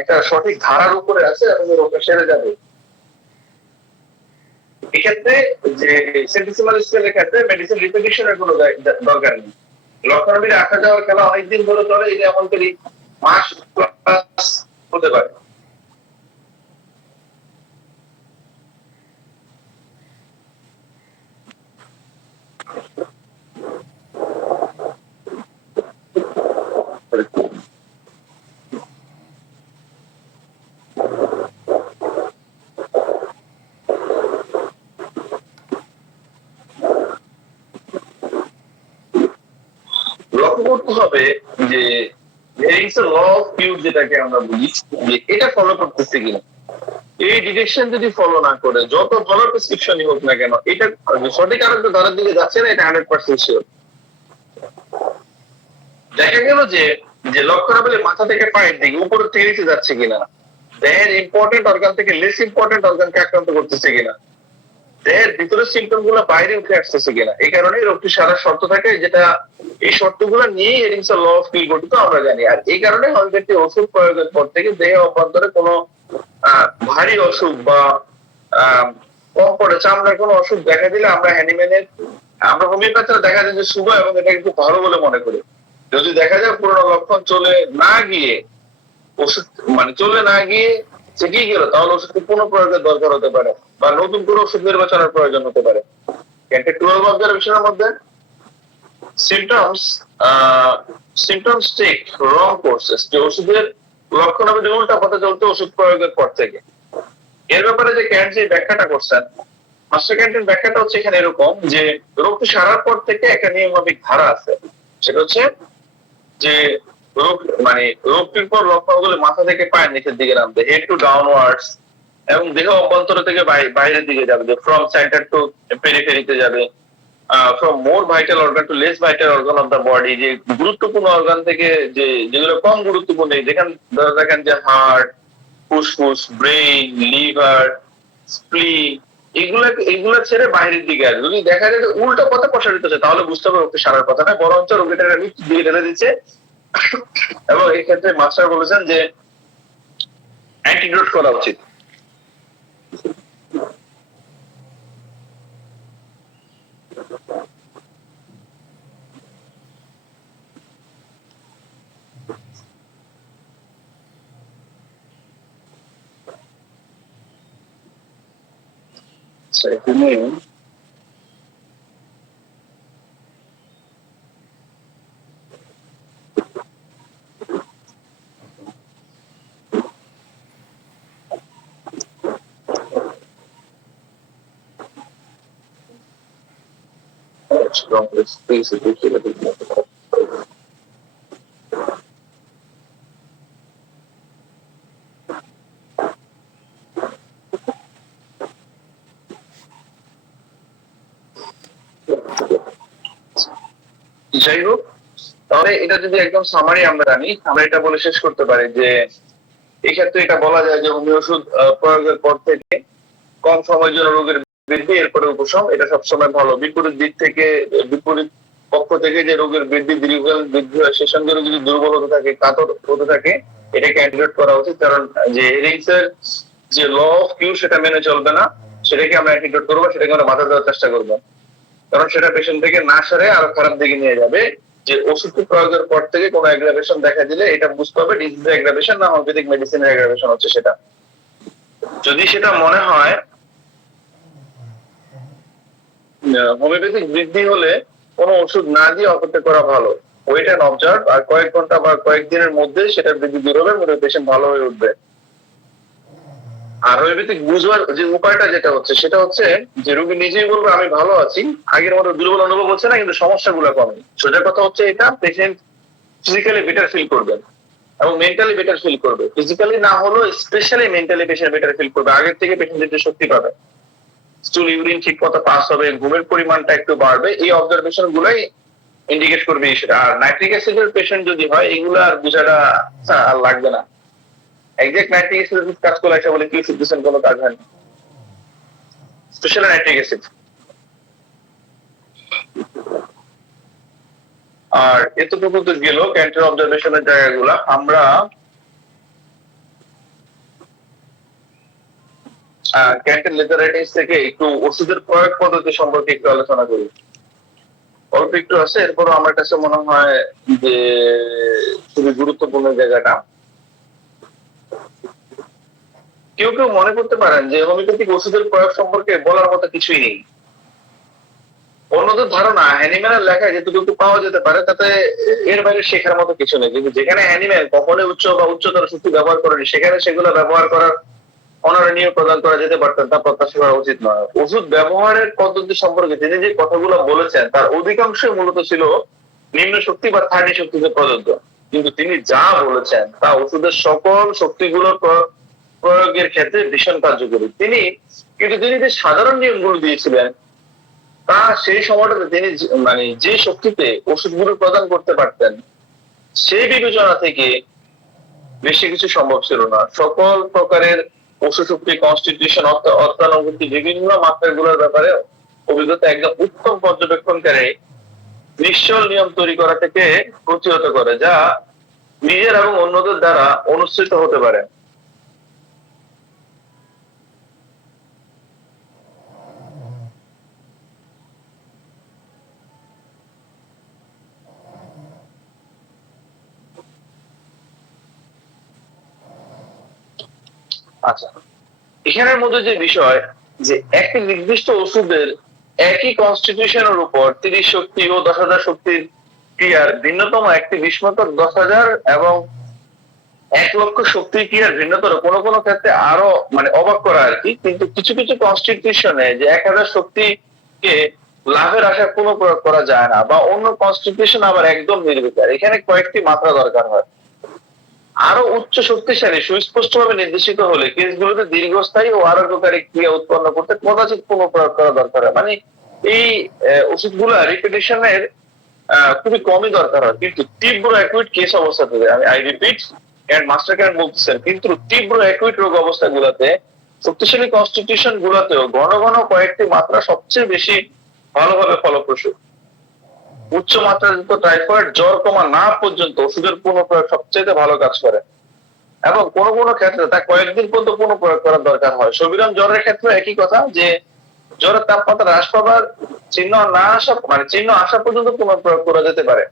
একটা সঠিক ধারার উপরে আছে এবং রোগটা সেরে যাবে। এক্ষেত্রে যে সেন্টিসিমাল স্কেলের ক্ষেত্রে মেডিসিন রিপিটিশনের কোনো দরকার নেই। লক্ষণাবলী আসা যাওয়ার খেলা অনেকদিন ধরে চলে, এটা এমন করি মাস প্লাস হতে পারে। লক্ষ্য করতে হবে যে ল অফ কিউ যেটাকে আমরা বলি, যে এটা ফলো করতেছে কিনা। এই ডিরেকশন যদি ফলো না করে যত ভালো প্রেসক্রিপশনই হোক না কেন, এটা সঠিক আরেকটা ধারার দিকে যাচ্ছে না, এটা 100% শিওর। দেখা গেল যে যে লক্ষণাবলী মাথা থেকে পায়ের দিকে উপর থেকে নিচে যাচ্ছে কিনা, দেহের ইম্পর্টেন্ট অর্গান থেকে লেস ইম্পর্টেন্ট অর্গানকে আক্রান্ত করতেছে কিনা, দেহের ভিতরের সিম্পটম গুলো বাইরে উঠে আসতেছে কিনা। এই কারণেই রোগটি সারার শর্ত থাকে, যেটা এই শর্তগুলো নিয়েই এডিংস ল অফ কিল গঠিত আমরা জানি। আর এই কারণে হোমিওপ্যাথি ওষুধ প্রয়োগের পর থেকে দেহে অভ্যন্তরে কোনো ভারী অসুখ বা কম পড়ে চামড়ার কোনো অসুখ দেখা দিলে আমরা হোমিওপ্যাথিরা দেখা যায় যে শুভ এবং এটাকে খুব ভালো বলে মনে করি। যদি দেখা যায় পুরোনো লক্ষণ চলে না গিয়ে ওষুধ চলে না গিয়ে চেকেই গেল, তাহলে ওষুধকে পুনঃপ্রয়োগের দরকার হতে পারে বা নতুন করে ওষুধ নির্বাচনের প্রয়োজন হতে পারে। 12 অবজারভেশনের মধ্যে সিমটমস টেক রং কোর্সেস, যে ওষুধের লক্ষণাবলী উল্টা পথে চলতে ওষুধ প্রয়োগের পর থেকে। এর ব্যাপারে যে ক্যান্ট যে ব্যাখ্যাটা করছেন, মাস্টার ক্যান্টের ব্যাখ্যাটা হচ্ছে এখানে এরকম যে রোগটি সারার পর থেকে একটা নিয়মমাফিক ধারা আছে, সেটা হচ্ছে যে রোগটির পর লক্ষণগুলো মাথা থেকে পায়ের নিচের দিকে নামবে, হেড টু ডাউনওয়ার্ডস, এবং দেহ অভ্যন্তর থেকে বাইরের দিকে যাবে, ফ্রম সেন্টার টু পেরিফেরিতে যাবে, from more vital organ to less vital organ of the body, যে গুরুত্বপূর্ণ অর্গান থেকে যেগুলো কম গুরুত্বপূর্ণ, দেখেন যে হার্ট, ফুসফুস, ব্রেইন, লিভার, স্প্লিন, এগুলা ছেড়ে বাইরের দিকে আসবে। যদি দেখা যায় যে উল্টো পথে প্রসারিত হচ্ছে তাহলে বুঝতে হবে ওকে সারার কথা না, বরঞ্চ রোগীটাকে দিয়ে ঢেলে দিচ্ছে। এবং এই ক্ষেত্রে মাস্টার বলেছেন যে অ্যান্টিডোট করা উচিত। এখানে যাই হোক, তাহলে এটা যদি একদম সামারি আমরা জানি, আমরা এটা বলে শেষ করতে পারি যে এক্ষেত্রে এটা বলা যায় যে হোমিও ওষুধ প্রয়োগের পর থেকে কম সময়ের জন্য রোগের বৃদ্ধি, এরপরে উপশম, এটা সবসময় ভালো। বিপরীত দিক থেকে, বিপরীত পক্ষ থেকে যে রোগের বৃদ্ধি দীর্ঘকাল বৃদ্ধি হয়, সে সঙ্গে যদি দুর্বল হতে থাকে, কাতর হতে থাকে, এটাকে অ্যান্টিডোট করা উচিত। কারণ যে হেরিংস এর যে ল অফ কিউ সেটা মেনে চলবে না, সেটাকে আমরা অ্যান্টিডোট করবো, সেটাকে আমরা বাধা দেওয়ার চেষ্টা করবো। কারণ সেটা পেশেন্ট থেকে না সারে আরো খারাপ দিকে নিয়ে যাবে। যে ওষুধটি প্রয়োগের পর থেকে কোনো অ্যাগ্রাভেশন দেখা দিলে এটা বুঝতে হবে ডিজিজের অ্যাগ্রাভেশন না হোমিওপ্যাথিক মেডিসিনের অ্যাগ্রাভেশন হচ্ছে সেটা। যদি সেটা মনে হয় হোমিওপ্যাথিক বৃদ্ধি হলে কোনো ওষুধ না দিয়ে অপেক্ষা করা ভালো। ওয়েট অ্যান্ড অবজার্ভ, আর কয়েক ঘন্টা বা কয়েকদিনের মধ্যে সেটা বৃদ্ধি দূর হবে, পেশেন্ট ভালো হয়ে উঠবে। আর হোমিওপ্যাথিক বুঝবার যে উপায়টা যেটা হচ্ছে সেটা হচ্ছে যে রোগী নিজেই বলবে আমি ভালো আছি, আগের মতো দুর্বল অনুভব হচ্ছে না, কিন্তু সমস্যাগুলো কমে। সোজা কথা হচ্ছে এটা পেশেন্ট ফিজিক্যালি বেটার ফিল করবে এবং মেন্টালি বেটার ফিল করবে। ফিজিক্যালি না হলেও specially mentally patient better feel করবে, আগের থেকে পেশেন্ট একটু শক্তি পাবে, স্টুল ইউরিন ঠিক মতো পাস হবে, ঘুমের পরিমাণটা একটু বাড়বে। এই অবজারভেশন গুলাই ইন্ডিকেট করবে সেটা। আর নাইট্রিক অ্যাসিডের পেশেন্ট যদি হয় এগুলো আর বোঝাটা আর লাগবে না। এক্সাক্ট নাইট্রিক অ্যাসিড কাজ করলে একটা বলে কি ওষুধ দিচ্ছেন, কোনো কাজ হয় না, স্পেশাল নাইট্রিক অ্যাসিড। আর এতটুকু তো গেল ক্যান্টার অবজারভেশনের জায়গাগুলা। আমরা ক্যান্টার লেজারাইটিস থেকে একটু ওষুধের প্রয়োগ পদ্ধতি সম্পর্কে একটু আলোচনা করি। অল্প একটু আছে, এরপরও আমার কাছে মনে হয় যে খুবই গুরুত্বপূর্ণ জায়গাটা। কেউ কেউ মনে করতে পারেন যে হোমিওপ্যাথিক ওষুধের প্রয়োগ সম্পর্কে বলার মতো কিছুই নেই। অন্যদের ধারণা অ্যানিম্যালের লেখায় যেটুকু পাওয়া যেতে পারে তাতে এর বাইরে শেখার মতো কিছু নেই। কিন্তু যেখানে অ্যানিম্যাল কখনোই উচ্চ বা উচ্চতর শক্তি ব্যবহার করেনি, সেখানে সেগুলো ব্যবহার করার অনারণীয় প্রদান করা যেতে পারতেন, তা প্রত্যাশা করা উচিত নয়। ওষুধ ব্যবহারের পদ্ধতি সম্পর্কে তিনি যে কথাগুলো বলেছেন তার অধিকাংশই মূলত ছিল নিম্ন শক্তি বা থার্ডি শক্তিতে প্রযোজ্য। কিন্তু তিনি যা বলেছেন তা ওষুধের সকল শক্তিগুলোর প্রয়োগের ক্ষেত্রে ভীষণ কার্যকরী। কিন্তু তিনি যে সাধারণ নিয়মগুলো দিয়েছিলেন তা সেই সময়টাতে তিনি মানে যে শক্তিতে ওষুধগুলো প্রদান করতে পারতেন সেই বিবেচনা থেকে বেশি কিছু সম্ভব ছিল না। সকল প্রকারের পশুশক্তি, কনস্টিটিউশন, অর্থানুভূতি, বিভিন্ন মাত্রাগুলোর ব্যাপারে অভিজ্ঞতা একদম উত্তম পর্যবেক্ষণকারী নিশ্চল নিয়ম তৈরি করা থেকে প্রতিহত করে, যা নিজের এবং অন্যদের দ্বারা অনুসৃত হতে পারে। আচ্ছা, এখানের মধ্যে যে বিষয় যে একটি নির্দিষ্ট ওষুধের একই কনস্টিটিউশনের উপর 30 শক্তি ও 10,000 শক্তির ক্রিয়ার ভিন্নতম একটি বিস্ময়কর 10,000 এবং 1,00,000 শক্তির ক্রিয়ার ভিন্নতর কোনো কোনো ক্ষেত্রে আরো মানে অবাক করা আর কি। কিন্তু কিছু কিছু কনস্টিটিউশনে যে 1,000 শক্তিকে লাভের আশায় কোনো প্রয়োগ করা যায় না, বা অন্য কনস্টিটিউশন আবার একদম নির্বিকার। এখানে কয়েকটি মাত্রা দরকার হয়। আরো উচ্চ শক্তিশালী সুস্পষ্টভাবে নির্দেশিত হলে কেসগুলোতে দীর্ঘস্থায়ী ও আরোগ্যকারী ক্রিয়া উৎপন্ন করতে কদাচিৎ কোনো প্রয়োগ করা দরকার হয়। মানে এই ওষুধগুলো রিপিটেশনের খুবই কমই দরকার হয়। কিন্তু তীব্র অ্যাকুইট কেস অবস্থাতে, আমি আই রিপিট, মাস্টার ক্যান বলতেছেন, কিন্তু তীব্র অ্যাকুইট রোগ অবস্থা গুলাতে শক্তিশালী কনস্টিটিউশন গুলোতেও ঘন ঘন কয়েকটি মাত্রা সবচেয়ে বেশি ভালোভাবে ফলপ্রসূ। উচ্চ মাত্রাযুক্ত টাইফয়েড জ্বর কমা না পর্যন্ত ওষুধের পুনঃপ্রয়োগ সবচেয়ে ভালো কাজ করে, এবং কোনো কোনো ক্ষেত্রে তা কয়েকদিন পর্যন্ত পুনঃপ্রয়োগ করার দরকার হয়। সবিরাম জ্বরের ক্ষেত্রে একই কথা, যে জ্বরের তাপমাত্রা হ্রাস পাবার চিহ্ন না আসা চিহ্ন আসা পর্যন্ত পুনঃপ্রয়োগ করা যেতে পারে।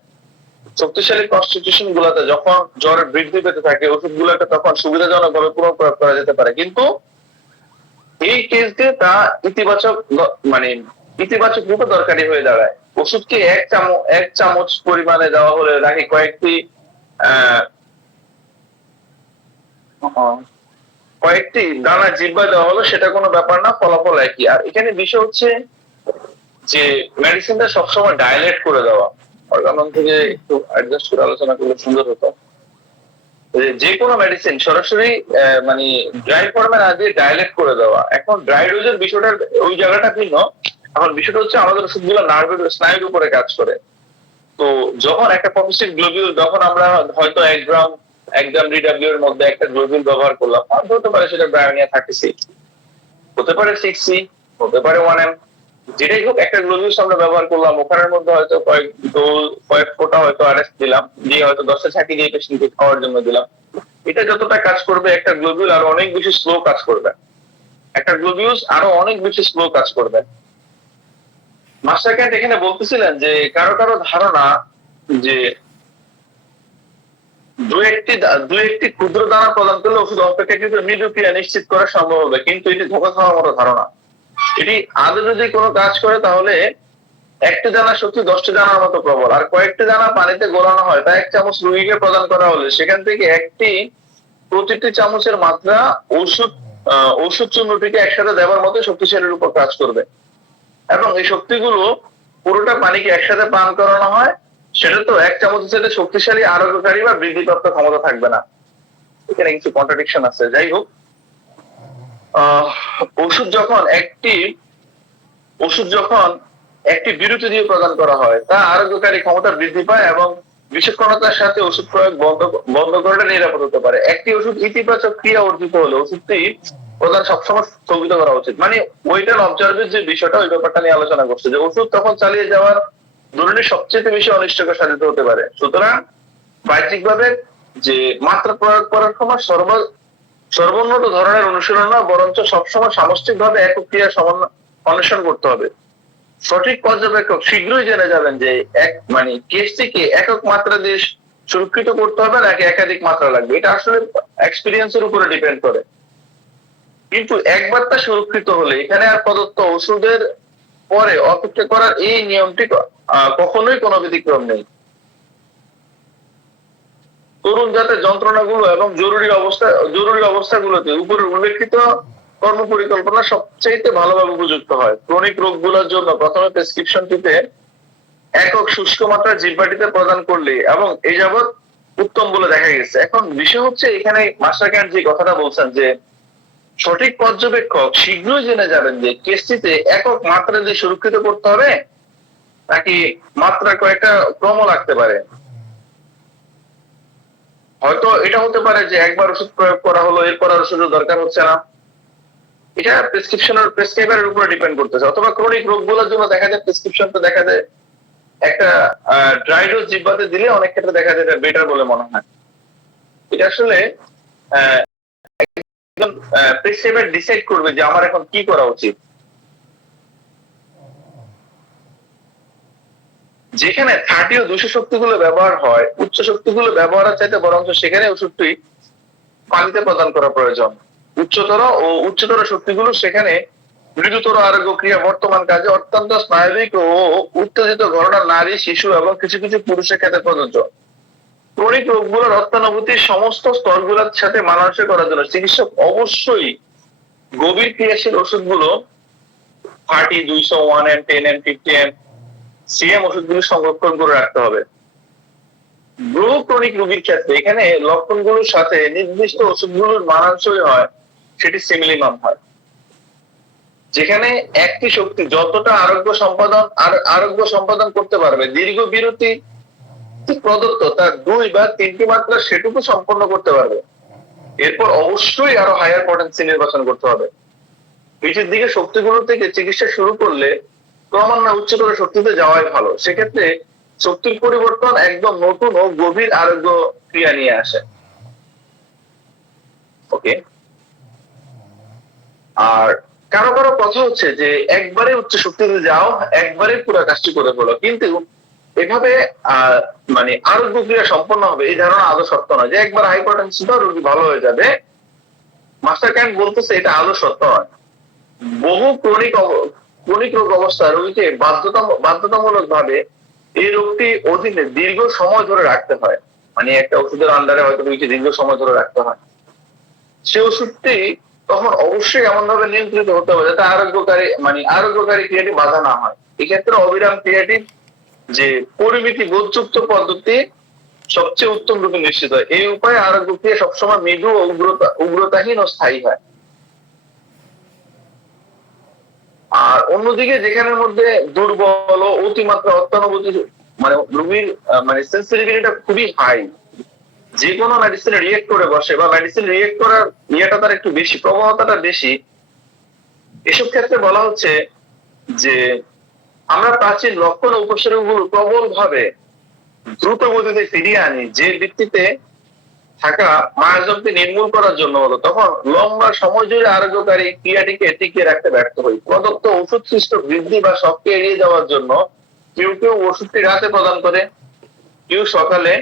শক্তিশালী কনস্টিটিউশন গুলাতে যখন জ্বর বৃদ্ধি পেতে থাকে ওষুধগুলোকে তখন সুবিধাজনক ভাবে পুনঃপ্রয়োগ করা যেতে পারে, কিন্তু এই কেসে তা ইতিবাচক রূপে দরকারি হয়ে দাঁড়ায়। ওষুধকে এক চামচ পরিমাণে দেওয়া হলে নাকি কয়েকটি দানা জিহ্বায় দেওয়া হলো সেটা কোনো ব্যাপার না, ফলাফল একই। আর এখানে বিষয় হচ্ছে যে মেডিসিনটা সবসময় ডাইলেট করে দেওয়া। অর্গানন থেকে একটু অ্যাডজাস্ট করে আলোচনা করলে সুন্দর হতো। যে কোনো মেডিসিন সরাসরি ড্রাই ফর্মে না দিয়ে ডাইলেট করে দেওয়া। এখন ড্রাই ডোজের বিষয়টা ওই জায়গাটা ভিন্ন। এখন বিষয়টা হচ্ছে আমাদের ওষুধগুলো নার্ভের স্নায়ুর উপরে কাজ করে। তো যখন একটা প্রফেসিভ গ্লোবিউল, যখন আমরা হয়তো 1 গ্রাম ডিডব্লিউ এর মধ্যে একটা গ্লোবিউল ব্যবহার করলাম, হতে পারে সেটা ব্রায়োনিয়া 36, হতে পারে 6C, হতে পারে 1M, যেটাই হোক একটা গ্লোবিউল আমরা ব্যবহার করলাম, ওখানের মধ্যে হয়তো কয়েক ফোঁটা হয়তো আরএস দিলাম, দিয়ে হয়তো 10টা ছাঁকি দিয়ে পেশেন্টকে খাওয়ার জন্য দিলাম। এটা যতটা কাজ করবে একটা গ্লোবিউল আরো অনেক বেশি স্লো কাজ করবে। মাস্টার ক্যান্ট এখানে বলতেছিলেন যে কারো কারো ধারণা যে দু একটি ক্ষুদ্র দানা প্রদান করলে ওষুধ অপেক্ষাকৃত মৃদুক্রিয়া নিশ্চিত করা সম্ভব হবে, কিন্তু এটি ধোঁকা খাওয়ার মতো ধারণা। এটি আদৌ যদি কোনো কাজ করে তাহলে একটি দানা সত্যি 10টি দানার মতো প্রবল, আর কয়েকটি দানা পানিতে গোলানো হয় তা 1 চামচ রোগীকে প্রদান করা হলে সেখান থেকে প্রতিটি চামচের মাত্রা ওষুধ চূর্ণটিকে একসাথে দেওয়ার মতো শক্তিশালীর উপর কাজ করবে, এবং এই শক্তিগুলো পুরোটা পানিকে একসাথে পান করানো হয়, সেটা তো 1 চামচের সাথে শক্তিশালী আরোগ্যকারী বা বৃদ্ধিপ্রাপ্ত ক্ষমতা থাকবে না। এখানে কিছু কন্ট্রাডিকশন আছে। যাই হোক, ওষুধ যখন একটি বিরতি দিয়ে প্রদান করা হয় তা আরোগ্যকারী ক্ষমতা বৃদ্ধি পায় এবং বিচক্ষণতার সাথে ওষুধ প্রয়োগ বন্ধ করাটা নিরাপদ হতে পারে। একটি ওষুধ ইতিবাচক ক্রিয়া অর্জিত হলে ওষুধটি প্রদান সবসময় স্থগিত করা উচিত। ওয়েট অবজার্ভের যে বিষয়টা, ওই ব্যাপারটা নিয়ে আলোচনা করছে যে ওষুধ তখন চালিয়ে যাওয়ার ধরনের সবচেয়ে বেশি অনিষ্টকর সাধিত হতে পারে। সুতরাং বাহ্যিকভাবে যে মাত্রা প্রয়োগ করার সময় সর্বোন্নত ধরনের অনুশীলন না, বরঞ্চ সবসময় সামষ্টিকভাবে একক ক্রিয়া অন্বেষণ করতে হবে। সঠিক পর্যবেক্ষক শীঘ্রই জেনে যাবেন যে কেসটিকে একক মাত্রা দিয়ে সুরক্ষিত করতে হবে নাকি একাধিক মাত্রা লাগবে। এটা আসলে এক্সপিরিয়েন্সের উপরে ডিপেন্ড করে, কিন্তু একবার তা সুরক্ষিত হলে এখানে আর প্রদত্ত ওষুধের পরে অপেক্ষা করার এই নিয়মটি কখনোই কোনো ব্যতিক্রম নেই। তরুণ জাতের যন্ত্রণাগুলো এবং জরুরি অবস্থাগুলোতে উপরের উল্লেখিত কর্ম পরিকল্পনা সবচেয়ে ভালোভাবে উপযুক্ত হয়। ক্রনিক রোগগুলোর জন্য প্রথমে প্রেসক্রিপশনটিতে একক শুষ্ক মাত্রা জিহ্বাটিতে প্রদান করলে এবং এই যাবৎ উত্তম বলে দেখা গেছে। এখন বিষয় হচ্ছে এখানে মাস্টার ক্যান্ট যে কথাটা বলছেন যে সঠিক পর্যবেক্ষক শীঘ্রই জেনে যাবেন যে কেসটিতে একক মাত্রা দিয়ে সুরক্ষিত করতে হবে নাকি মাত্রা কয়েকটা ক্রম লাগতে পারে। হয়তো এটা হতে পারে যে একবার ওষুধ প্রয়োগ করা হলো, এরপর আর ওষুধের দরকার হচ্ছে না। এটা প্রেসক্রাইবারের উপরে ডিপেন্ড করতেছে। অথবা ক্রনিক রোগগুলোর জন্য দেখা যায় প্রেসক্রিপশনটা দেখা যায় একটা ড্রাই ডোজ জিহ্বাতে দিলে অনেক ক্ষেত্রে দেখা যায় এটা বেটার বলে মনে হয়। এটা আসলে একজন প্রেসক্রাইবার ডিসাইড করবে যে আমার এখন কি করা উচিত। যেখানে 30 ও 200 শক্তিগুলো ব্যবহার হয়, উচ্চ শক্তিগুলো ব্যবহারের চাইতে বরঞ্চ সেখানে ওষুধটি পানিতে প্রদান করা প্রয়োজন। উচ্চতর শক্তিগুলো সেখানে মৃদুতর আরোগ্য ক্রিয়া বর্তমান কাজে অত্যন্ত স্নায়বিক ও উত্তেজিত ঘটনা নারী, শিশু এবং কিছু কিছু পুরুষের ক্ষেত্রে প্রযোজ্য। ক্রনিক রোগগুলোর অত্যানুভূতির সমস্ত স্তরগুলোর সাথে মানানসই করার জন্য চিকিৎসক অবশ্যই গভীর ক্রিয়াশীল ওষুধগুলো 30, 200, 1M, 10M, 50M, সিএম ওষুধগুলো সংরক্ষণ করে রাখতে হবে। বহু ক্রনিক রোগীর ক্ষেত্রে এখানে লক্ষণগুলোর সাথে নির্দিষ্ট ওষুধগুলোর মানানসই হয়, সেটি সিমিলিমাম হয়, যেখানে একটি শক্তি যতটা আরোগ্য সম্পাদন করতে পারবে, দীর্ঘ বিরতি প্রদত্ত তার 2 বা 3টি মাত্রা সেটুকু সম্পন্ন করতে পারবে। এরপর অবশ্যই আরো হায়ার পটেন্সি নির্বাচন করতে হবে। পিঠের দিকে শক্তিগুলো থেকে চিকিৎসা শুরু করলে ক্রমান্বয়ে উচ্চতর শক্তিতে যাওয়াই ভালো। সেক্ষেত্রে শক্তির পরিবর্তন একদম নতুন ও গভীর আরোগ্য ক্রিয়া নিয়ে আসে। ওকে। আর কারো কারো কথা হচ্ছে যে একবারে উচ্চ শক্তিতে যাও, একবারে পুরো কাজটি করে ফেলো, কিন্তু এভাবে মানে আরোগ্য ক্রিয়া সম্পন্ন হবে এই ধারণা আদৌ সত্য নয় যে একবার হাইপারটেনশন বা রোগী ভালো হয়ে যাবে। মাস্টার ক্যান্ট বলতেছে এটা আদৌ সত্য নয়। বহু ক্রনিক রোগ অবস্থায় রোগীকে বাধ্যতামূলক ভাবে এই রোগটি অধীনে দীর্ঘ সময় ধরে রাখতে হয়। মানে একটা ওষুধের আন্ডারে হয়তো রোগীকে দীর্ঘ সময় ধরে রাখতে হয়। সে ওষুধটি তখন অবশ্যই এমন ভাবে নিয়ন্ত্রিত হতে হবে যাতে আরোগ্যকারী ক্রিয়াটি বাধা না হয়। এক্ষেত্রে অবিরাম ক্রিয়াটি যে পরিমিতি বোধযুক্ত পদ্ধতি সবচেয়ে উত্তম রূপে নিশ্চিত হয়। এই উপায়ে আরোগ্য ক্রিয়া সবসময় মৃদু ও উগ্রতাহীন ও স্থায়ী হয়। আর অন্যদিকে যেখানে মধ্যে দুর্বল ও অতিমাত্রা অত্যানুভূতি মানে রোগীর মানে সেন্সিটিভিটিটা খুবই হাই, যে কোনো মেডিসিনে রিয়েক্ট করে বসে বা মেডিসিন রিয়েক্ট করার ইয়েটা তার একটু বেশি, প্রবণতাটা বেশি, এসব ক্ষেত্রে বলা হচ্ছে যে আমরা প্রাচীন লক্ষণ ও উপসর্গগুলো প্রবল ভাবে দ্রুত গতিতে ফিরিয়ে আনি, যে ভিত্তিতে থাকা মায়াজমকে নির্মূল করার জন্য হলো, তখন লম্বা সময় জুড়ে আরোগ্যকারী ক্রিয়াটিকে টিকিয়ে রাখতে ব্যর্থ হই। প্রদত্ত ওষুধ সৃষ্ট বৃদ্ধি বা শখকে এড়িয়ে যাওয়ার জন্য কেউ কেউ ওষুধটি রাতে প্রদান করে, কেউ সকালে।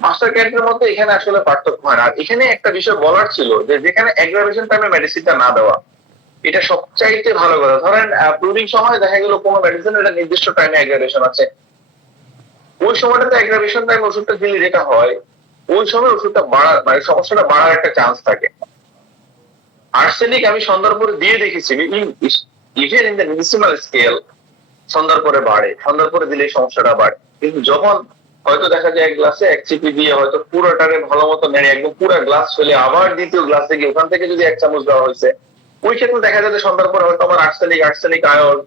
মাস্টার ক্যান্টের মধ্যে এখানে আসলে পার্থক্য হয় না। আর এখানে একটা বিষয় বলার ছিল যে যেখানে অ্যাগ্রাভেশন টাইমে মেডিসিনটা না দেওয়া, এটা সবচাইতে ভালো কথা। ধরেন প্রুনিং সময় দেখা গেল কোনো মেডিসিন একটা নির্দিষ্ট টাইমে অ্যাগ্রাভেশন আছে, ওই সময়টাতে অ্যাগ্রাভেশন টাইম ওষুধটা দিলে যেটা হয় ওই সময় ওষুধটা বাড়ার মানে সমস্যাটা বাড়ার একটা চান্স থাকে। আর্সেনিক আমি সন্ধ্যার পরে দিয়ে দেখেছি, even in the medicinal scale সন্ধ্যার পরে বাড়ে, সন্ধ্যার পরে দিলে সমস্যাটা বাড়ে। কিন্তু যখন হয়তো দেখা যায় এক গ্লাসে এক চিপি দিয়ে হয়তো পুরোটাকে ভালো মতো নেড়ে একদম পুরো গ্লাস ফেলে আবার দ্বিতীয় গ্লাসে গিয়ে ওখান থেকে যদি এক চামচ দেওয়া হয়েছে, ওই ক্ষেত্রে দেখা যায় যে সন্ধ্যার পরে হয়তো আমার আর্সেনিক আয়ন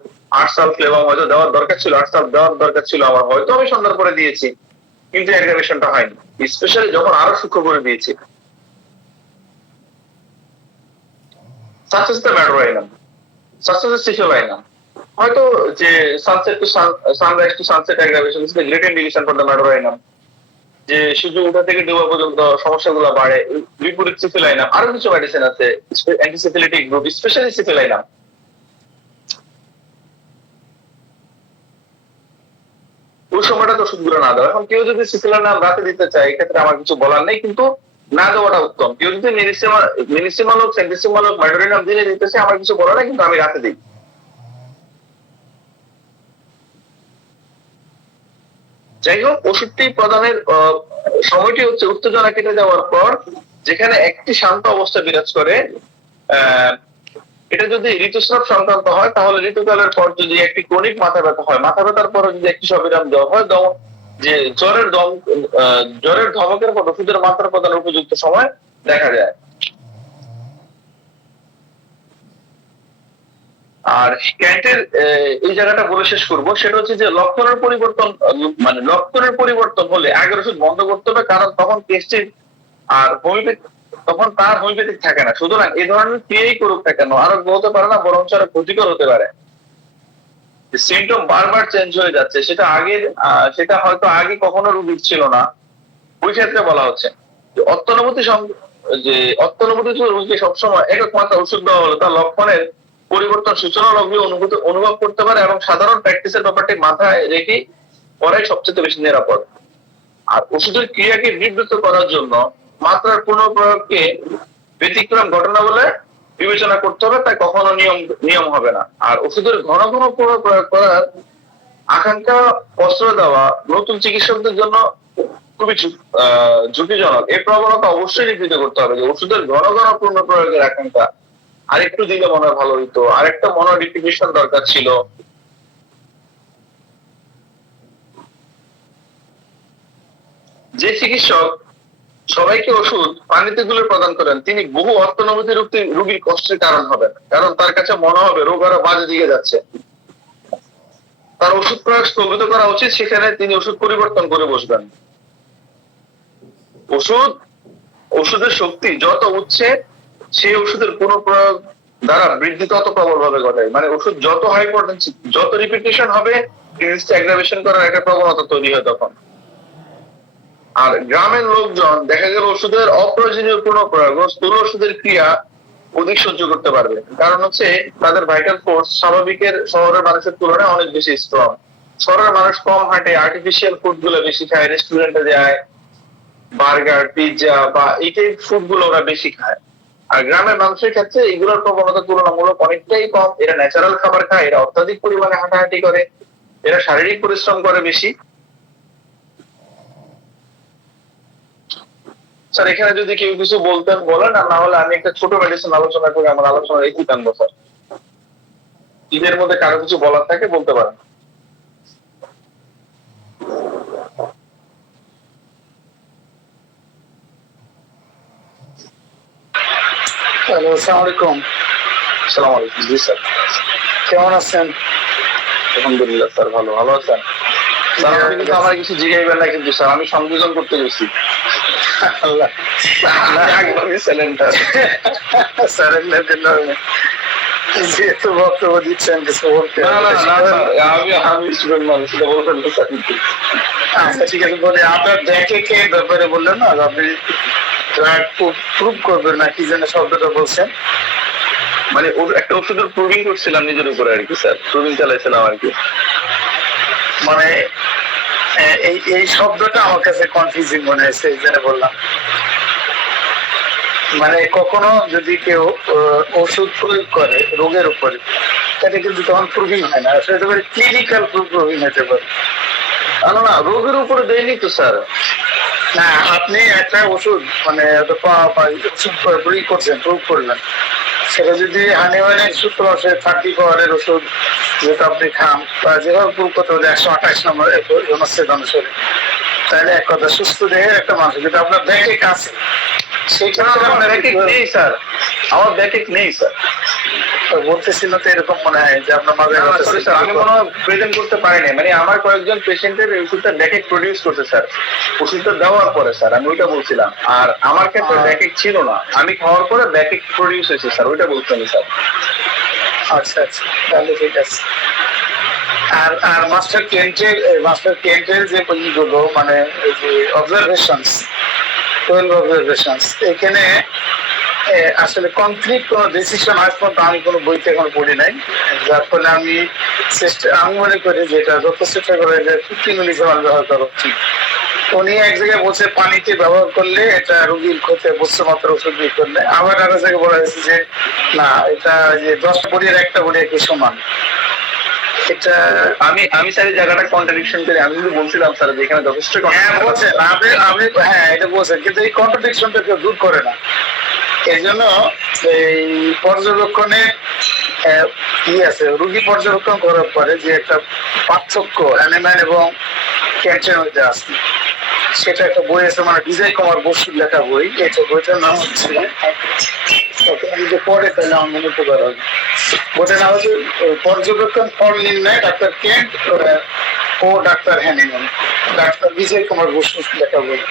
আর্সাল ফ্লেভাম হয়তো দেওয়ার দরকার ছিল, আর্সাল দেওয়ার দরকার ছিল আমার, হয়তো আমি সন্ধ্যার পরে দিয়েছি কিন্তু অ্যাগ্রাভেশনটা হয়নি, স্পেশালি যখন আরো সূক্ষ্ম করে দিয়েছি। Success the medorrhinum, success syphilinum, হয়তো যে sunset to sunrise to sunset aggravation is the great indication for the medorrhinum, যে সূর্য ওঠা থেকে ডোবা পর্যন্ত সমস্যাগুলো বাড়ে। বিপরীত সিফিলাইনাম, আরো কিছু মেডিসিন আছে অ্যান্টিসিফিলিটিক গ্রুপ, স্পেশালি সিফিলাইনাম। ওই সময়টা তো ওষুধগুলো না দেওয়া। এখন কেউ যদি সিফিলাইনাম রাতে দিতে চায় এক্ষেত্রে আমার কিছু বলার নেই, কিন্তু না দেওয়াটা উত্তম। কেউ যদি মিনিসিমাল হোক সেন্টিসিমাল হোক ম্যাডোরাইনাম দিনে দিতেছে আমার কিছু বলার নেই, কিন্তু আমি রাতে দিই। যাই হোক, ওষুধটি প্রদানের সময়টি হচ্ছে উত্তেজনা কেটে যাওয়ার পর, যেখানে একটি শান্ত অবস্থা বিরাজ করে। এটা যদি ঋতুস্রাব সংক্রান্ত হয় তাহলে ঋতুকালের পর যদি একটি ক্রনিক মাথা ব্যথা হয়, মাথা ব্যথার পরে যদি একটি সবিরাম দেওয়া হয়, যে জ্বরের ধমকের পর ওষুধের মাত্রা প্রদানের উপযুক্ত সময় দেখা যায়। আর ক্যান্টের এই জায়গাটা বলে শেষ করবো, সেটা হচ্ছে যে লক্ষণের পরিবর্তন হলে আগের ওষুধ বন্ধ করতে হবে, কারণ তখন কেসটির আর তখন তার হোমিওপ্যাথিক থাকে না। সুতরাং এই ধরনের ক্রিয়াই করুক না কেন আরোগ্য হতে পারে না, বরং আরো ক্ষতিকর হতে পারে। সিমটম বারবার চেঞ্জ হয়ে যাচ্ছে, সেটা হয়তো আগে কখনো রোগীর ছিল না। ওই ক্ষেত্রে বলা হচ্ছে যে অত্যানুভূতি রোগীকে সবসময় একক মাত্রা ওষুধ দেওয়া হলো তার লক্ষণের পরিবর্তন সূচনা লগ্নে অনুভব করতে পারে, এবং সাধারণ প্র্যাকটিসের ব্যাপারটি মাথায় রেখে করাই সবচেয়ে বেশি নিরাপদ। আর ওষুধের ক্রিয়াকে বিবৃত করার জন্য মাত্রার পুনঃপ্রয়োগকে ব্যতিক্রম ঘটনা বলে বিবেচনা করতে হবে, তাই কখনো নিয়ম হবে না। আর ওষুধের ঘন ঘন পুনঃপ্রয়োগ করার আকাঙ্ক্ষা প্রশ্রয় দেওয়া নতুন চিকিৎসকদের জন্য খুবই ঝুঁকিজনক। এই প্রবণতা অবশ্যই নিবৃত্ত করতে হবে যে ওষুধের ঘন ঘন পুনঃপ্রয়োগের আকাঙ্ক্ষা আরেকটু দিলে মনে হয় ভালো হইতো, আরেকটা মনে হয় রিপিটেশন দরকার ছিল। যে চিকিৎসক সবাইকে ওষুধ পানিতে গুলে প্রদান করেন তিনি বহু অর্থনবতী রোগীর কষ্টের কারণ হবেন, কারণ তার কাছে মনে হবে রোগ আরো বাজে দিকে যাচ্ছে। তার ওষুধ প্রয়োগ স্থগিত করা উচিত, সেখানে তিনি ওষুধ পরিবর্তন করে বসবেন। ওষুধের শক্তি যত উঠছে সেই ওষুধের পুনঃপ্রয়োগ দ্বারা বৃদ্ধি তত প্রবল ভাবে ঘটায়। মানে ওষুধ যত হাই পটেন্সি, যত রিপিটেশন হবে, ডিজিজটা অ্যাগ্রাভেশন করার একটা প্রবণতা তৈরি হয় তখন। আর গ্রামের লোকজন দেখা গেল ওষুধের অপ্রয়োজনীয় পুনঃপ্রয়োগ ও স্থূল ওষুধের ক্রিয়া অধিক সহ্য করতে পারবে, কারণ হচ্ছে তাদের ভাইটাল ফোর্স স্বাভাবিকের শহরের মানুষের তুলনায় অনেক বেশি স্ট্রং। শহরের মানুষ কম হাঁটে, আর্টিফিশিয়াল ফুড গুলো বেশি খায়, রেস্টুরেন্টে যায়, বার্গার, পিৎজা বা এই টাইপ ফুড গুলো ওরা বেশি খায়। আর গ্রামের মানুষের ক্ষেত্রে এগুলোর প্রবণতা তুলনামূলক অনেকটাই কম। এরা ন্যাচারাল খাবার খায়, এরা অত্যাধিক পরিমাণে হাঁটাহাঁটি করে, এরা শারীরিক পরিশ্রম করে বেশি। স্যার এখানে যদি কেউ কিছু বলতেন বলেন, আর না হলে আমি একটা ছোট মেডিসিন আলোচনা করে আমার আলোচনা এই টানবো স্যার। ঈদের মধ্যে কারো কিছু বলার থাকে বলতে পারেন। হ্যালো, আসসালামু আলাইকুম। আসসালামু আলাইকুম। জি স্যার, কেমন আছেন? আলহামদুলিল্লাহ স্যার, ভালো। ভালো আছেন স্যার? আপনি কিন্তু আমার কিছু জিগাইবেন না কিন্তু স্যার, আমি সংযোজন করতে গেছি। আল্লাহ, যেহেতু বক্তব্য দিচ্ছেন কিছু বলতে। আমি স্টুডেন্ট মানুষ, সেটা বলবেন না স্যার। আচ্ছা ঠিক আছে, বলি আপনার দেখে কে ব্যাপারে বললেন না, আপনি প্রুভ করবেন না কি যেন শব্দটা বলছেন? মানে একটা ওষুধের প্রুভিং করছিলাম নিজের উপরে আর কি স্যার, প্রুভিং চালাইছিলাম আর কি। মানে এই এই শব্দটা আমার কাছে কনফিউজিং মনে হয়েছে, এই জন্য বললাম। মানে কখনো যদি কেউ ওষুধ প্রয়োগ করে রোগের উপরে, এটা কিন্তু তখন প্রুভিং হয় না, সেটা ক্লিনিক্যাল প্রুভিং হতে পারে। না, রোগের উপরে দেয়নি তো স্যার। না, আপনি একটা ওষুধ মানে ওষুধ প্রয়োগ করছেন, প্রয়োগ করলেন, সেটা যদি হানিওয়ানের সূত্র আছে 30 পাওয়ারের ওষুধ যেটা আপনি খান, বা যেভাবে প্রয়োগ করতে হবে 128 নম্বর অনুসারে, তাহলে এক কথা সুস্থ দেহের একটা মানুষ যেটা আপনার ব্যাংকে কাছে, সেটা আমার ব্যাকিং নেই স্যার, আমার ব্যাকিং নেই স্যার। বলতেছিল তো এরকম মনে হয় যে আপনার মাঝে আমি মনে হয় প্রেজেন্ট করতে পারিনি। মানে আমার কয়েকজন পেশেন্টের ওষুধটা ব্যাকেট প্রডিউস করছে স্যার, ওষুধটা দেওয়ার পরে স্যার, আমি ওইটা বলছিলাম। আর আমার ক্ষেত্রে ব্যাকেট ছিল না, আমি খাওয়ার পরে ব্যাকেট প্রডিউস হয়েছে স্যার, ওইটা বলছিলাম স্যার। আচ্ছা আচ্ছা, তাহলে ঠিক আছে। আর আর মাস্টার কেন্টের যে বইগুলো, মানে এই যে অবজারভেশনস, 12 অবজারভেশনস, এখানে আসলে কমপ্লিট কোন ডিসিশন আজ পর্যন্ত আমি কোনো বইতে এখন পড়ি নাই, যার ফলে আমি মনে করি যে এটা যত চেষ্টা করে যে 50 মিলিগ্রাম ব্যবহার করা উচিত। উনি এক জায়গায় বলছে পানিতে ব্যবহার করলে এটা রোগীর ক্ষতি, বুঝতে মাত্র ওষুধ দিয়ে করলে। আবার আরো জায়গায় বলা হয়েছে যে না, এটা যে 10 বড়ির একটা বড়ি একই সমান। এটা আমি স্যার এই জায়গাটা কন্ট্রাডিকশন করে আমি কিন্তু বলছিলাম স্যার যে এখানে যথেষ্ট বলছেন, আমি হ্যাঁ এটা বলছেন, কিন্তু এই কন্ট্রাডিকশনটা কেউ দূর করে না। এই জন্য এই পর্যবেক্ষণে কি আছে, রোগী পর্যবেক্ষণ করার পরে যে একটা পার্থক্য অ্যানিম্যাল এবং ক্যান্সার মধ্যে আছে, সেটা একটা বই আছে, মানে বিজয় কুমার বসুর লেখা বই। এটা বইটার নাম হচ্ছে, যদি পড়ে তাহলে আমার মনে উপকার হবে। বইটার নাম হচ্ছে পর্যবেক্ষণ ফল নির্ণয়, ডাক্তার কেন্ট ও ডাক্তার হ্যানিম্যান, ডাক্তার বিজয় কুমার বসুর লেখা বই।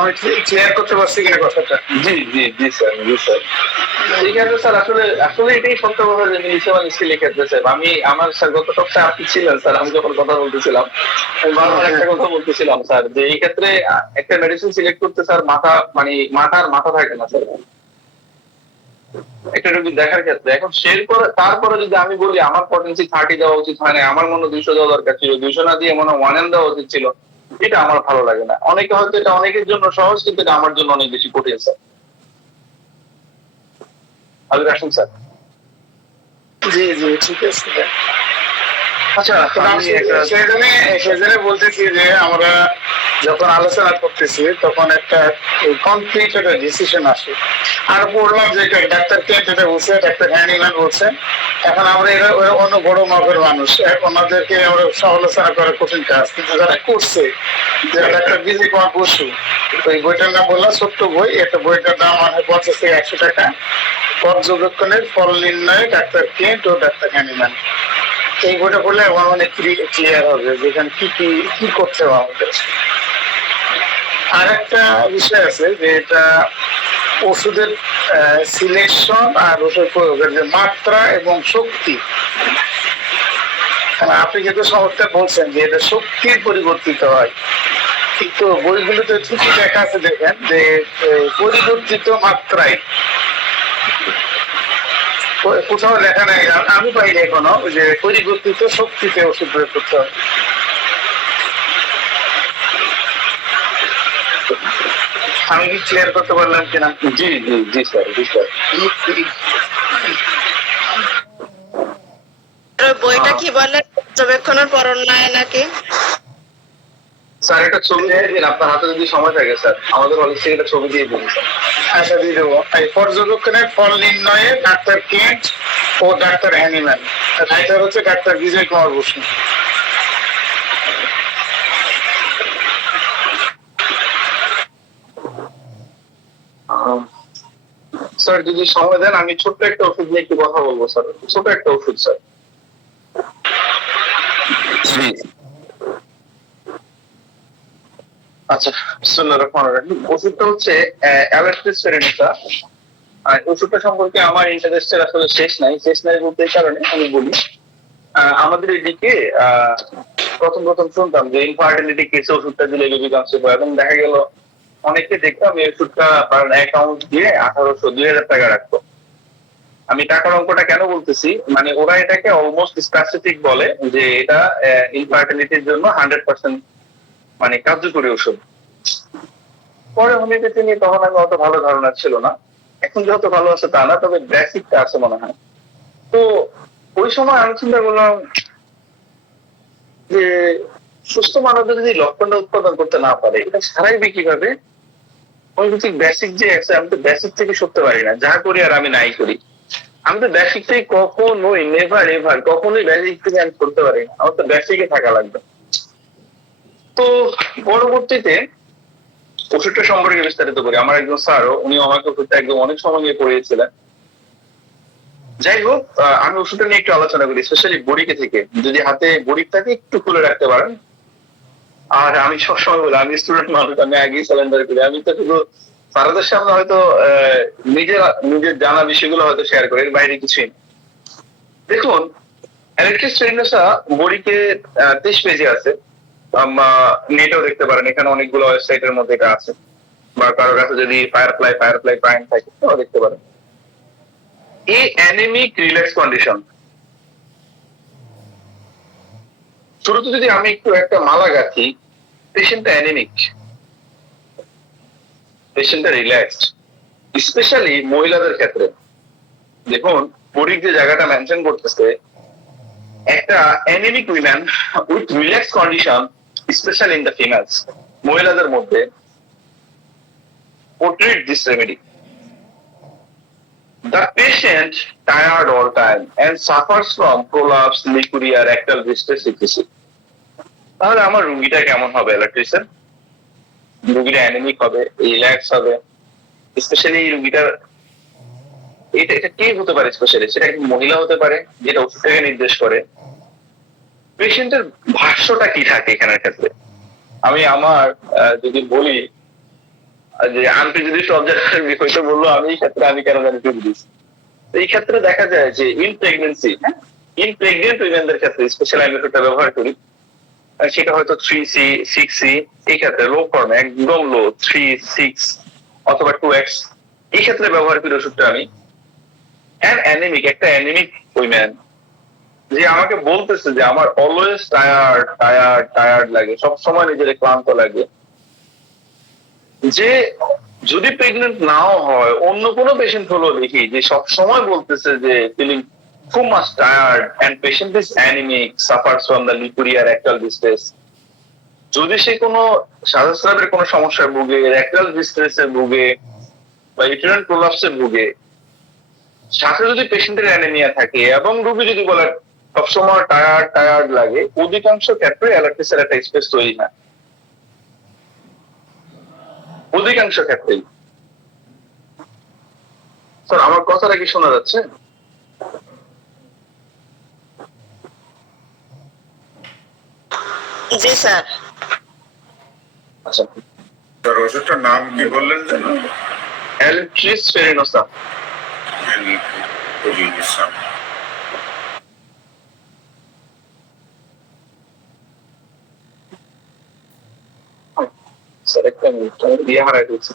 আমি ক্লিয়ার করতে পারছি কিনা কথাটা? জি জি জি স্যার, জি স্যার। ঠিক আছে স্যার, আসলে আসলে এটাই সত্য কথা যে লিখেছে স্যার। আমি আমার স্যার গত সপ্তাহে আপনি ছিলেন স্যার, আমি যখন কথা বলতেছিলাম আমি বারবার একটা কথা বলতেছিলাম স্যার, যে এই ক্ষেত্রে একটা মেডিসিন সিলেক্ট করতে স্যার মাথা থাকে না স্যার একটা রোগী দেখার ক্ষেত্রে। এখন তারপরে যদি আমি বলি আমার পটেন্সি 30 দেওয়া উচিত হয় না, আমার মনে 200 দেওয়া দরকার ছিল, 200 না দিয়ে মনে 1 দেওয়া উচিত ছিল, এটা আমার ভালো লাগে না। অনেকে হয়তো এটা অনেকের জন্য সহজ, কিন্তু এটা আমার জন্য অনেক বেশি কঠিন স্যার। আবির আসুন স্যার। জি জি, ঠিক আছে। আচ্ছা, সেজন্য বলতেছি যে আমরা যখন আলোচনা করতেছি তখন একটা কমপ্লিট একটা ডিসিশন আসে। আর বললাম যে ডাক্তার কে যেটা বলছে, ডাক্তার হ্যানিম্যান বলছে, এখন আমরা এরা অন্য বড় মাপের মানুষ, ওনাদেরকে আমরা সমালোচনা করা কঠিন কাজ, কিন্তু যারা করছে, যারা ডাক্তার বিজয় কুমার বসু, ওই বইটার নাম বললাম, ছোট্ট বই, একটা বইটার দাম মানে 50 থেকে 100 টাকা, পর্যবেক্ষণের ফল নির্ণয়, ডাক্তার কেন্ট ও ডাক্তার হ্যানিম্যান। এই বইটা পড়লে আমার অনেক ক্লিয়ার হবে যেখানে কি কি কি করতে হবে আমাদের। আর একটা বিষয় আছে যে এটা ওষুধের সিলেকশন আর ওষুধ প্রয়োগের যে মাত্রা এবং শক্তি। আপনি যেহেতু চমৎকার বলছেন যে এটা শক্তির পরিবর্তিত হয়, কিন্তু বইগুলোতে ঠিকই লেখা আছে দেখেন যে পরিবর্তিত মাত্রায়, কোথাও লেখা নাই, আমি পাইনি এখনো যে পরিবর্তিত শক্তিতে ওষুধ প্রয়োগ করতে হয়। আমি কি ক্লিয়ার করতে পারলাম কিনা? জি জি জি স্যার, জি স্যার। বইটা কি বলে, পর্যবেক্ষণের পরনায় নাকি? স্যার একটা ছবি দিয়ে দিন, আপনার হাতে যদি সময় থাকে স্যার, আমাদের হলিস্ট থেকে একটা ছবি দিয়ে দিন স্যার। আচ্ছা, দিয়ে দেবো। এই পর্যবেক্ষণের ফল নির্ণয়ে ডাক্তার কেন্ট ও ডাক্তার হ্যানিম্যান, রাইটার হচ্ছে ডাক্তার বিজয় কুমার বসু। স্যার যদি সময় দেন আমি ছোট্ট একটা ওষুধ নিয়ে একটু কথা বলবো স্যার, ছোট একটা ওষুধ স্যার। আচ্ছা, বিসমিল্লাহির রহমানির রহিম। ওষুধটা হচ্ছে অ্যালার্জিস সেরেনিকা। আর ওষুধটা সম্পর্কে আমার ইন্টারেস্টের আসলে শেষ নাই বলতে এই কারণে আমি বলি, আমাদের এদিকে প্রথম প্রথম শুনতাম যে ইনফার্টিলিটি কেসে ওষুধটা দিলে বেবি কনসিভ হয়, এবং দেখা গেল অনেকে দেখতাম এই ওষুধটা অ্যাকাউন্ট দিয়ে 1800-2000 টাকা রাখতো। আমি টাকার অঙ্কটা কেন বলতেছি, মানে ওরা এটাকে অলমোস্ট স্পেসিফিক বলে যে এটা ইনফার্টিলিটির জন্য 100% মানে কার্যকরী ওষুধ। পরে হোমিওপ্যাথি নিয়ে তখন আমি অত ভালো ধারণা ছিল না, এখন যত ভালো আছে তা না, তবে বেসিকটা আছে মনে হয়। তো ওই সময় আমি চিন্তা করলাম যে সুস্থ মানবদের যদি লক্ষণটা উৎপাদন করতে না পারে এটা সারাইবে কিভাবে? হোমিওপ্যাথিক বেসিক যে আছে, আমি তো বেসিক থেকে সরতে পারি না, যা করি আর আমি নাই করি। আমি তো বেসিক থেকে কখনোই নেভার কখনোই বেসিক থেকে আমি করতে পারি না, আমার তো বেসিকে থাকা লাগবে। তো পরবর্তীতে ওষুধটা সম্পর্কে বিস্তারিত করি। আমার একজন স্যার, উনি আমাকে ওষুধটা একদম অনেক সময় নিয়ে পড়িয়েছিলেন। যাই হোক, আমি ওষুধটা নিয়ে একটু আলোচনা করি, স্পেশালি বড়িকে থেকে। যদি হাতে বড়ি থাকে একটু খুলে রাখতে পারেন। আর আমি সবসময় বলি, আমি স্টুডেন্ট মানুষ, আমি আগেই স্যালেন্ডার করি। আমি তো শুধু স্যারদের সামনে হয়তো নিজের জানা বিষয়গুলো হয়তো শেয়ার করি, এর বাইরে কিছুই না। দেখুন, অ্যালেক্টিস সেরেনোসা বড়িকে 23 পেজে আছে, নেটেও দেখতে পারেন, এখানে অনেকগুলো ওয়েবসাইটের মধ্যে এটা আছে, বা কারো কাছে যদি ফায়ারফ্লাই প্রাইম থাকে তাও দেখতে পারেন। এই অ্যানিমিক রিল্যাক্স কন্ডিশন, শুরুতে যদি আমি একটু একটা মালা গাঁথি, পেশেন্টটা অ্যানিমিক, পেশেন্টটা রিল্যাক্সড, স্পেশালি মহিলাদের ক্ষেত্রে। দেখুন, বড়ির যে জায়গাটা মেনশন করতেছে, একটা anaemic women with relax condition, specially in the females, মহিলাদের মধ্যে portray this remedy. The patient tired all time and suffers from prolapse, liquoria, rectal distress, etc. তাহলে আমার রুগীটা কেমন হবে ইলেকট্রিশিয়ান? রুগীটা অ্যানিমিক হবে, রিল্যাক্স হবে, স্পেশালি এই রুগীটার এটা কে হতে পারে? স্পেশালি সেটা একজন মহিলা হতে পারে, যেটা ওষুধটাকে নির্দেশ করে। পেশেন্টের ভাষ্যটা কি থাকে এখানের ক্ষেত্রে? আমি আমার যদি বলি যে আন্টি যদি সব জায়গায় হয়তো বললো, আমি এই ক্ষেত্রে আমি কেন জানি টুক দিচ্ছি। এই ক্ষেত্রে দেখা যায় যে ইন প্রেগনেন্ট উইমেনদের ক্ষেত্রে স্পেশাল আমি ওষুধটা ব্যবহার করি, সেটা হয়তো 3C 6C, এই ক্ষেত্রে লো ফর্মে একদম লো 3 6 অথবা 2X, এই ক্ষেত্রে ব্যবহার করি ওষুধটা আমি। একটা অ্যানিমিক উইমেন যে আমাকে বলতেছে যে আমার অলওয়েজ টায়ার্ড লাগে, সবসময় নিজের ক্লান্ত লাগে, যে যদি প্রেগনেন্ট নাও হয়, অন্য কোনো পেশেন্ট হলো দেখি যে সব সময় বলতেছে যে feeling too much tired and patient is anaemic, suffers from the leucorrhoea rectal distress. যদি সে কোনো শ্বাসস্রাবের কোনো সমস্যায় ভুগে, রেক্টাল ডিস্ট্রেসে ভুগে বা ইউটেরাইন প্রোলাপসে ভুগে, সাথে যদি পেশেন্টের অ্যানিমিয়া থাকে এবং রোগী যদি বলে সবসময় টায়ার্ড লাগে, অধিকাংশ ক্ষেত্রে অ্যালার্জিসের একটা স্পেস তৈরি হয়, অধিকাংশ ক্ষেত্রেই। স্যার আমার কথাটা কি শোনা যাচ্ছে? জি স্যার। আচ্ছা, তার ওষুধটার নাম কি বললেন যেন? এলট্রিস ফেরিনোসা। স্যার একটা মিনিট, আমি দিয়ে হারাই দিচ্ছি।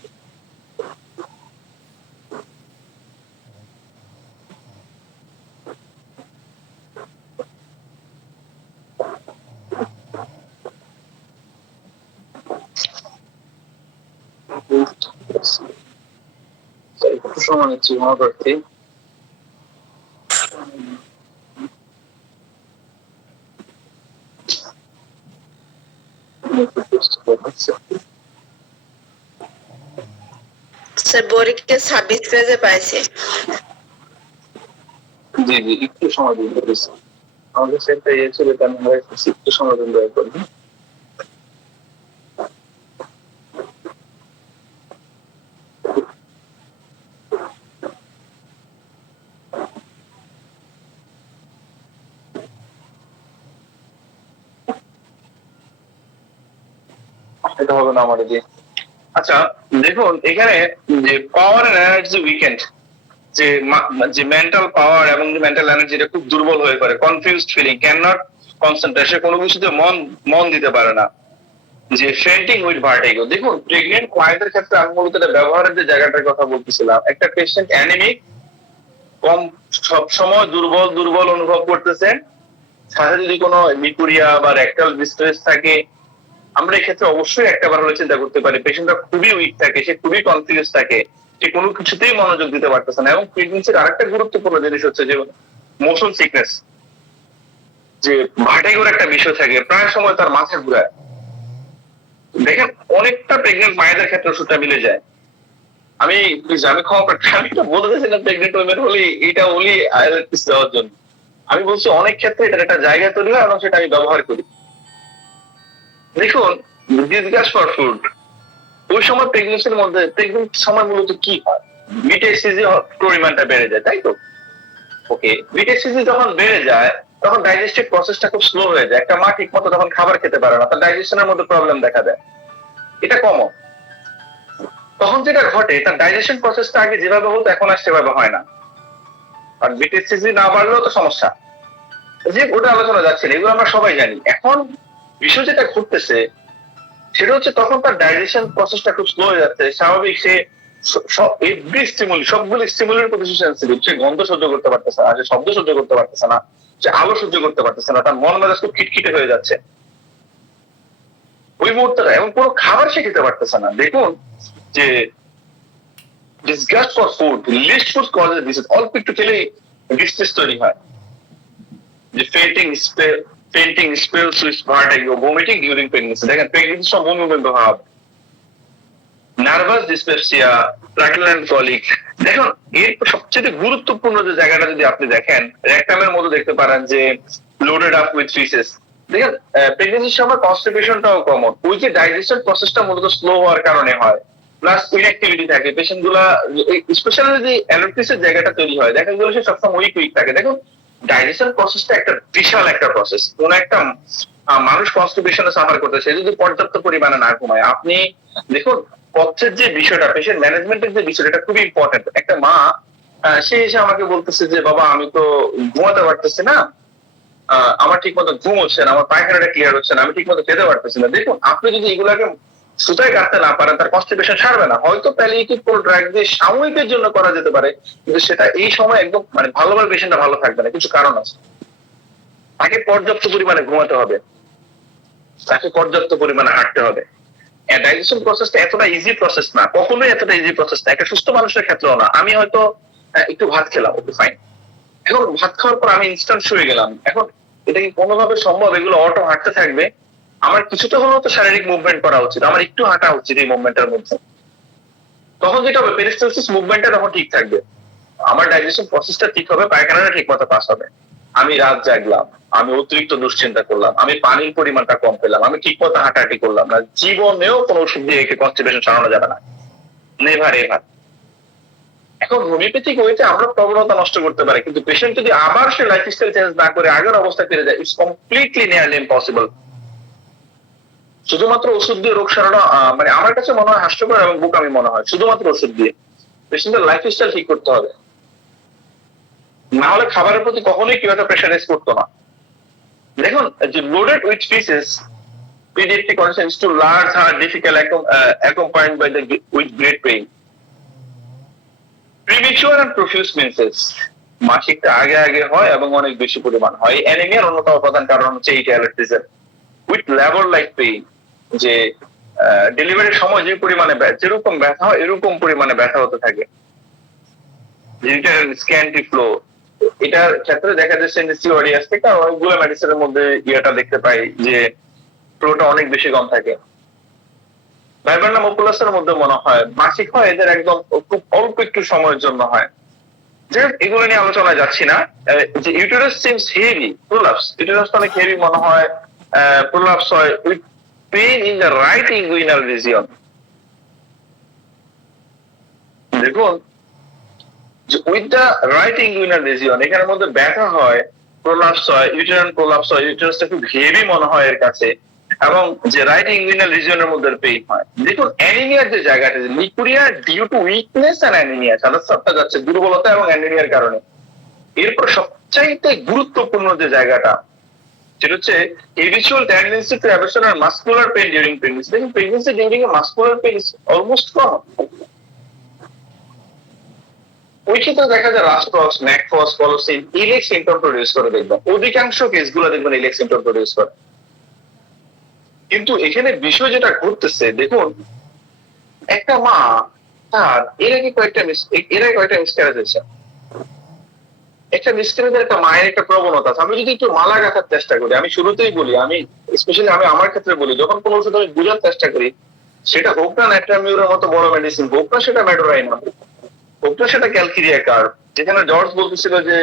স্যার একটু সময় নিচ্ছি, মনে করছি। স্যার বরিকে 26 পেজে পাইছি। জি জি, একটু সময় দিন প্লিজ। আমাদের সেটা ইয়ে ছিল, এটা আমি হারাই ফেলছি। একটু সময় দিন দয়া করে। এটা হবে না আমার দিয়ে। আচ্ছা দেখুন, এখানে যে পাওয়ার এন্ড এনার্জি উইকেন্ড, যে মেন্টাল পাওয়ার এবং মেন্টাল এনার্জি এটা খুব দুর্বল হয়ে পড়ে, confused feeling, can not concentrate, সে কোনো কিছুতে মন মন দিতে পারে না, যে ফেন্টিং উইথ ভার্টিগো। দেখুন প্রেগনেন্ট মায়েদের ক্ষেত্রে আমি মূলত এটা ব্যবহারের যে জায়গাটার কথা বলতেছিলাম, একটা পেশেন্ট অ্যানিমিক, কম, সব সময় দুর্বল দুর্বল অনুভব করতেছেন, সাথে যদি কোনো লিকুরিয়া বা রেক্টাল ডিস্ট্রেস থাকে, আমরা এক্ষেত্রে অবশ্যই একটাবার হলে চিন্তা করতে পারি পেশেন্টটা খুবই উইক থাকে, সে খুবই কনফিউজ থাকে, সে কোনো কিছুতেই মনোযোগ দিতে পারতেছে না। এবং প্রেগনেন্সির আরেকটা গুরুত্বপূর্ণ জিনিস হচ্ছে যে মোশন সিকনেস, যে ভার্টিগোর একটা বিষয় থাকে, প্রায় সময় তার মাথা ঘুরায়। দেখেন অনেকটা প্রেগনেন্ট মায়েদের ক্ষেত্রে ওষুধটা মিলে যায়। আমি আমি ক্ষমা করতে, আমি তো বলতে চাইছিলাম প্রেগনেন্ট ওমেন হলে এটা হলি আইএলটিস দেওয়ার জন্য। আমি বলছি অনেক ক্ষেত্রে এটার একটা জায়গা তৈরি হয় এবং সেটা আমি ব্যবহার করি। দেখুন ডিসগাস্ট ফর ফুড, ওই সময় প্রেগনেন্সির মধ্যে, প্রেগনেন্ট সময় মূলত কি হয়, বিটিএসসিজি পরিমাণটা বেড়ে যায়, তাই তো? ওকে, বিটিএসসিজি যখন বেড়ে যায় তখন ডাইজেস্টিভ প্রসেসটা খুব স্লো হয়ে যায়। একটা মা ঠিক মতো তখন খাবার খেতে পারে না, তার ডাইজেশনের মধ্যে প্রবলেম দেখা দেয়, এটা কমন। তখন যেটা ঘটে, তার ডাইজেশন প্রসেসটা আগে যেভাবে হতো এখন আর সেভাবে হয় না, আর বিটিএসসিজি না বাড়লেও তো সমস্যা। যে ওটা আলোচনা যাচ্ছে না, এগুলো আমরা সবাই জানি। এখন বিষয় যেটা ঘটতেছে সেটা হচ্ছে তখন তার ডাইজেশন প্রসেসটা খুব স্লো হয়ে যাচ্ছে, স্বাভাবিক সে সবগুলো স্টিমুলির প্রতি সেন্সিটিভ, সে গন্ধ সহ্য করতে পারতেছে না, সে শব্দ সহ্য করতে পারতেছে না, সে আলো সহ্য করতে পারতেছে না, তার মন মেজাজ খুব খিটখিটে হয়ে যাচ্ছে ওই মুহূর্তটা, এবং কোনো খাবার সে খেতে পারতেছে না। দেখুন যে disgust for food, least food causes this, অল্প একটু খেলেই ডিস্ট্রেস তৈরি হয়, যে fainting spells with vertigo, vomiting during pregnancy. দেখেন প্রেগনেন্সির সময় বমি বমি ভাব, নার্ভাস ডিসপেপসিয়া, প্লাটিনাম কলিক। দেখুন এর সবচেয়ে গুরুত্বপূর্ণ যে জায়গাটা যদি আপনি দেখেন, রেকটামের মধ্যে দেখতে পারেন যে লোডেড আপ উইথ ফিসেস। দেখেন প্রেগনেন্সির সময় কনস্টিপেশনটাও কমন, ওই যে ডাইজেশন প্রসেসটা মূলত স্লো হওয়ার কারণে হয়, প্লাস ইনঅ্যাক্টিভিটি থাকে পেশেন্ট গুলা, স্পেশালি যদি অ্যালোপিসের জায়গাটা তৈরি হয়, দেখা গেল সে সবসময় উইক থাকে। দেখুন ডাইজেশন প্রসেসটা একটা বিশাল একটা প্রসেস। কোন একটা মানুষ কনস্টিপেশনে সাফার করতেছে, যদি পর্যাপ্ত পরিমাণে না ঘুমায়, আপনি দেখুন পথের যে বিষয়টা, পেশেন্ট ম্যানেজমেন্টের যে বিষয়টা, এটা খুবই ইম্পর্টেন্ট। একটা মা সে এসে আমাকে বলতেছে যে বাবা আমি তো ঘুমাতে পারতেছি না, আমার ঠিক মতো ঘুম হচ্ছে না, আমার পায়খানাটা ক্লিয়ার হচ্ছে না, আমি ঠিক মতো খেতে পারতেছি না। দেখুন আপনি যদি এগুলাকে সুতায় কাটতে না পারেন, তার কনস্টিপেশন সারবে না। হয়তো প্যালিয়েটিভ কোনো ড্রাগ দিয়ে সাময়িকের জন্য করা যেতে পারে, কিন্তু সেটা এই সময় একদম মানে ভালোভাবে পেশেন্টটা ভালো থাকবে না, কিছু কারণ আছে। তাকে পর্যাপ্ত পরিমাণে ঘুমাতে হবে, তাকে পর্যাপ্ত পরিমাণে হাঁটতে হবে। ডাইজেশন প্রসেসটা এতটা ইজি প্রসেস না, কখনোই এতটা ইজি প্রসেস না, একটা সুস্থ মানুষের ক্ষেত্রেও না। আমি হয়তো একটু ভাত খেলাম, ওকে ফাইন, এখন ভাত খাওয়ার পর আমি ইনস্ট্যান্ট শুয়ে গেলাম, এখন এটা কি কোনোভাবে সম্ভব? এগুলো অটো হাঁটতে থাকবে, আমার কিছুটা হলেও তো শারীরিক মুভমেন্ট করা উচিত, আমার একটু হাঁটা উচিত এই মুভমেন্টের মধ্যে। তখন যেটা হবে, পেরিস্টালসিস মুভমেন্টটা তখন ঠিক থাকবে, আমার ডাইজেশন প্রসেসটা ঠিক হবে, পায়খানাটা ঠিক মতো পাস হবে। আমি রাত জাগলাম, আমি অতিরিক্ত দুশ্চিন্তা করলাম, আমি পানির পরিমাণটা কম পেলাম, আমি ঠিক মতো হাঁটাহাঁটি করলাম না, জীবনেও কোনো ওষুধ দিয়ে একে কনস্টিপেশন সারানো যাবে না, নেভার এভার। এখন হোমিওপ্যাথিক ওয়েতে আমরা প্রবণতা নষ্ট করতে পারি, কিন্তু পেশেন্ট যদি আবার সে লাইফস্টাইল চেঞ্জ না করে আগের অবস্থা ফিরে যায়, ইটস কমপ্লিটলি নিয়ারলি ইম্পসিবল। শুধুমাত্র ওষুধ দিয়ে রোগ সারানো মানে আমার কাছে মনে হয় হাস্যকর এবং বোকামি মনে হয়। শুধুমাত্র ওষুধ দিয়ে পেশেন্টের লাইফস্টাইল ঠিক করতে হবে, না হলে খাবারের প্রতি কখনোই কেউ একটা প্রেশারাইজ করতো না। দেখুন যে loaded with species pediatric condition is too large, hard, difficult, accompanied by the with great pain. Premature and profuse menses, মাসিকটা আগে আগে হয় এবং অনেক বেশি পরিমাণ হয়। অ্যানিমিয়ার অন্যতম প্রধান কারণ হচ্ছে এই অ্যালার্জিজম উইথ লেবার লাইক পেইন, যে ডেলিভারির সময় যে পরিমাণে যেরকম ব্যথা হয় এরকম পরিমাণে ব্যথা হতে থাকে। স্ক্যান্টি ফ্লো, এটার ক্ষেত্রে দেখা যাচ্ছে সিওরিয়াস থেকে অনেকগুলো মেডিসিনের মধ্যে ইয়েটা দেখতে পাই যে ফ্লোটা অনেক বেশি কম থাকে। ভাইব্রানাম ওকুলাসের মধ্যে মনে হয় মাসিক হয় এদের একদম খুব অল্প একটু সময়ের জন্য হয়। যে এগুলো নিয়ে আলোচনায় যাচ্ছি না। যে uterus seems heavy, prolapse, uterus অনেক হেভি মনে হয়, প্রোলাপস হয় with pain in the right inguinal region. দেখুন যে with the right inguinal region, এখানের মধ্যে ব্যথা হয়, প্রোলাপস হয়, ইউটেরান প্রোলাপস হয়, ইউটেরাসটা খুব হেভি মনে হয় এর কাছে, এবং যে রাইট ইনগুইনাল রিজিয়নের মধ্যে পেইন হয়। দেখুন অ্যানিমিয়ার যে জায়গাটা, লিকুরিয়া ডিউ টু উইকনেস আর অ্যানিমিয়া, সাদা যাচ্ছে দুর্বলতা এবং অ্যানিমিয়ার কারণে। এরপর সবচাইতে গুরুত্বপূর্ণ যে জায়গাটা সেটা হচ্ছে habitual tendency to aversion or muscular pain during pregnancy. দেখুন pregnancy during a muscular pain is almost common. ওই ক্ষেত্রে দেখা যায় রাস্টক্স, ম্যাকফস, কলোসিন ইলেক সিমটম প্রডিউস করে। দেখবেন অধিকাংশ কেসগুলো দেখবেন ইলেক সিমটম প্রডিউস করে। কিন্তু এখানে বিষয় যেটা ঘটতেছে, দেখুন একটা মা তার এর আগে কয়েকটা মিসক্যারেজ হয়েছে। একটা মিসক্যারেজের একটা মায়ের একটা প্রবণতা আছে। আমি যদি একটু মালা গাঁথার চেষ্টা করি, আমি শুরুতেই বলি, আমি স্পেশালি আমি আমার ক্ষেত্রে বলি, যখন কোনো ওষুধ আমি বোঝার চেষ্টা করি, সেটা হোক না ন্যাট্রামিউরের মতো বড় মেডিসিন, হোক না সেটা ম্যাডোরাইনাম, হোক না সেটা ক্যালকিরিয়া কার্ভ, যেখানে জর্জ বলতেছিল যে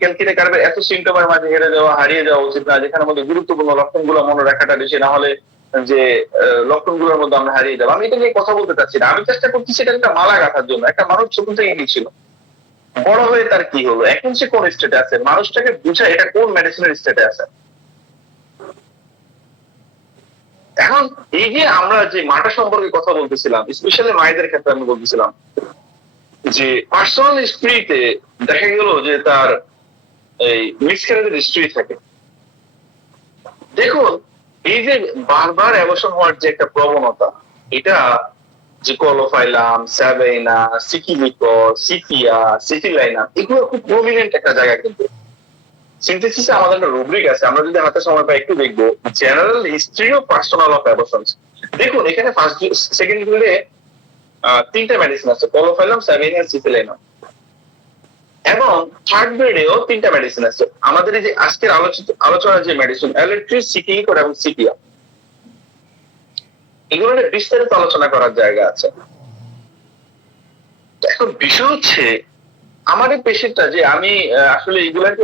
ক্যালকিরিয়া কার্ভের এত সিমটমের মাঝে হেরে যাওয়া, হারিয়ে যাওয়া উচিত না, যেখানে মধ্যে গুরুত্বপূর্ণ লক্ষণগুলো মনে রাখাটা বেশি, না হলে যে লক্ষণগুলোর মধ্যে আমরা হারিয়ে যাবো। আমি এটা নিয়ে কথা বলতে চাচ্ছি না, আমি চেষ্টা করছি সেটা একটা মালা গাঁথার জন্য। একটা মানুষ ছোট থেকে কি ছিল, বড় হয়ে তার কি হলো, এখন সে কোন স্টেটে আছে, মানুষটাকে বুঝা এটা কোন মেডিসিনের স্টেটে আছে। এখন এই যে আমরা যে মাটা সম্পর্কে কথা বলতেছিলাম, স্পেশালি মায়েদের ক্ষেত্রে আমি বলতেছিলাম যে পার্সোনাল হিস্ট্রিতে দেখা গেল যে তার এই মিসক্যারেজের হিস্ট্রি থাকে। দেখুন এই যে বারবার অ্যাবর্শন হওয়ার যে একটা প্রবণতা, এটা যে কলোফাইলাম, স্যাভেইনা, সিকিলিকর, সিফিয়া, সিফিলাইনা, এগুলো খুব প্রমিনেন্ট একটা জায়গা। কিন্তু সিনথেসিসে আমাদের একটা রুব্রিক আছে, আমরা যদি হাতে সময় পাই একটু দেখবো, general history of personal of abortions. দেখুন এখানে ফার্স্ট সেকেন্ড গ্রেডে তিনটা মেডিসিন আছে, কলোফাইলাম, স্যাভেইনা, সিফিলাইনা, এবং থার্ড গ্রেডেও তিনটা মেডিসিন আছে। আমাদের এই যে আজকের আলোচনার যে মেডিসিন অ্যালেট্রিস, সিকিলিকর এবং সিপিয়া, এগুলো নিয়ে বিস্তারিত আলোচনা করার জায়গা আছে। এখন বিষয় হচ্ছে আমার এই পেশেন্টটা যে আমি আসলে এগুলাকে,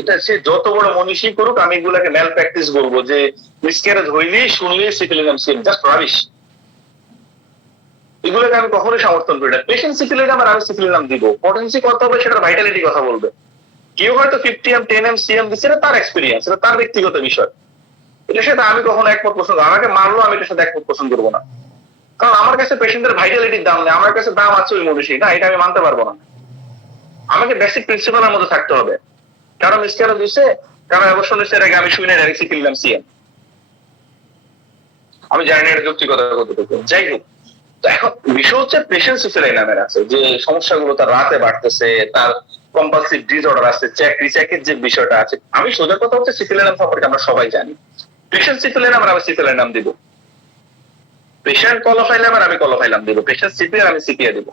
এটা সে যত বড় মনীষী করুক, আমি এগুলাকে ম্যাল প্র্যাকটিস বলবো যে মিসক্যারেজ হইলেই শুনলেই সিফিলিনাম সিম, জাস্ট রাবিশ। এগুলোকে আমি কখনোই সমর্থন করি না। পেশেন্ট সিফিলিনাম আর আমি সিফিলিনাম দিব, পটেন্সি কত হবে সেটার ভাইটালিটি কথা বলবে। কেউ হয়তো 50M 10M CM দিচ্ছে, এটা তার এক্সপিরিয়েন্স, এটা তার ব্যক্তিগত বিষয়, এটার সাথে আমি কখনো একমত পোষণ, আমাকে মারলো আমি এটার সাথে একমত পোষণ করবো না। কারণ আমার কাছে পেশেন্টের ভাইটালিটির দাম নেই, আমার কাছে দাম আছে ওই মনীষী, না এটা আমি মানতে পারবো না। আমাকে বেসিক প্রিন্সিপালের মধ্যে থাকতে হবে। কারণ মিসক্যারেজ দিচ্ছে, কারণ অবশ্য এর আগে আমি শুনে ডাইরেক্ট সিফিলিনাম সিএম, আমি জানি না এটা যৌক্তিকতা কতটুকু। যাই হোক, তো এখন বিষয় হচ্ছে পেশেন্ট সিফিলাইনামের আছে যে সমস্যাগুলো, তার রাতে বাড়তেছে, তার কম্পালসিভ ডিসঅর্ডার আছে, রিচেকের যে বিষয়টা আছে। আমি সোজা কথা হচ্ছে সিফিলাইনাম সম্পর্কে আমরা সবাই জানি। পেশেন্ট সিফিলাইনাম আর আমি সিফিলাইনাম দিব, পেশেন্ট কলোফাইলাম আর আমি কলোফাইলাম দিব, পেশেন্ট সিপিআর আমি সিপিআর দিব।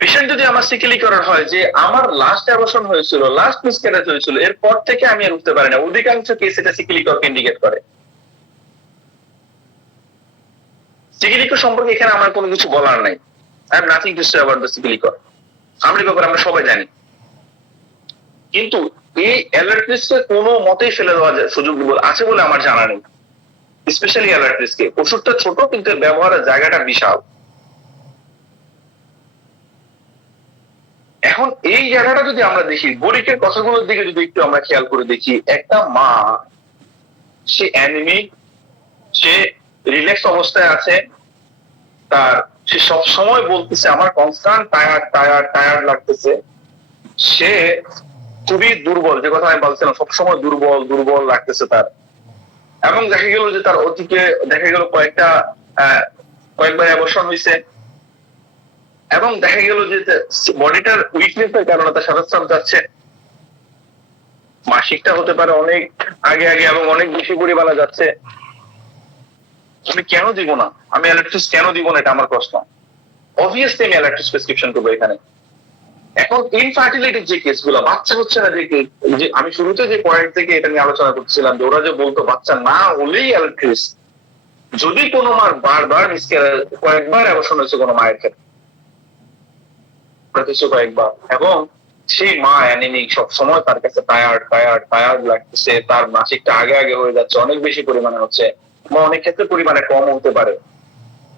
পেশেন্ট যদি আমার সিকিলিকর হয় যে আমার লাস্ট অ্যাবর্শন হয়েছিল, লাস্ট মিসক্যারেজ হয়েছিল, এরপর থেকে আমি আর উঠতে পারি না, অধিকাংশ কেস এটা সিকিলিকরকে ইন্ডিকেট করে। সিকিলিকর সম্পর্কে এখানে আমার কোনো কিছু বলার নাই, I have nothing to say about the সিকিলিকর, আমরা ব্যাপারে আমরা সবাই জানি। কিন্তু এই অ্যালার্ট্রিসকে কোনো মতেই ফেলে দেওয়া যায় সুযোগ আছে বলে আমার জানা নেই, স্পেশালি অ্যালার্ট্রিসকে। ওষুধটা ছোট কিন্তু ব্যবহারের জায়গাটা বিশাল। এখন এই জায়গাটা যদি আমরা দেখি, বরিকের কথাগুলোর দিকে যদি একটু আমরা খেয়াল করে দেখি, একটা মা সে অ্যানিমিক, সে রিল্যাক্স অবস্থায় আছে, সে সব সময় বলতেছে আমার কনস্ট্যান্ট টায়ার্ড লাগতেছে, সে খুবই দুর্বল, যে কথা আমি বলছিলাম সবসময় দুর্বল লাগতেছে তার। এবং দেখা গেল যে তার অতীতে দেখা গেল কয়েকবার অ্যাবর্শন হয়েছে, এবং দেখা গেল যে বডিটার উইকনেসের কারণে তার সাদাস্রাব যাচ্ছে, মাসিকটা হতে পারে অনেক আগে এবং অনেক বেশি পরিমাণে যাচ্ছে। আমি কেন দিব না, আমি অ্যালার্ট্রিস কেন দিব না, এটা আমার প্রশ্ন। অবভিয়াসলি আমি অ্যালার্ট্রিস প্রেসক্রিপশন করবো এখানে। এখন ইনফার্টিলিটির যে কেসগুলো, বাচ্চা হচ্ছে না, যে আমি শুরুতে যে পয়েন্ট থেকে এটা নিয়ে আলোচনা করছিলাম, যে ওরা যে বলতো বাচ্চা না হলেই অ্যালার্ট্রিস, যদি কোনো মার বারবার মিসক্যারেজ, কয়েকবার অ্যাবর্শন হয়েছে কোনো মায়ের ক্ষেত্রে, কয়েকবার, এবং সেই মা অ্যানিমিক, সব সময় তার কাছে টায়ার্ড লাগতেছে, তার মাসিকটা আগে হয়ে যাচ্ছে, অনেক বেশি পরিমাণে হচ্ছে, বা অনেক ক্ষেত্রে পরিমাণে কম হতে পারে,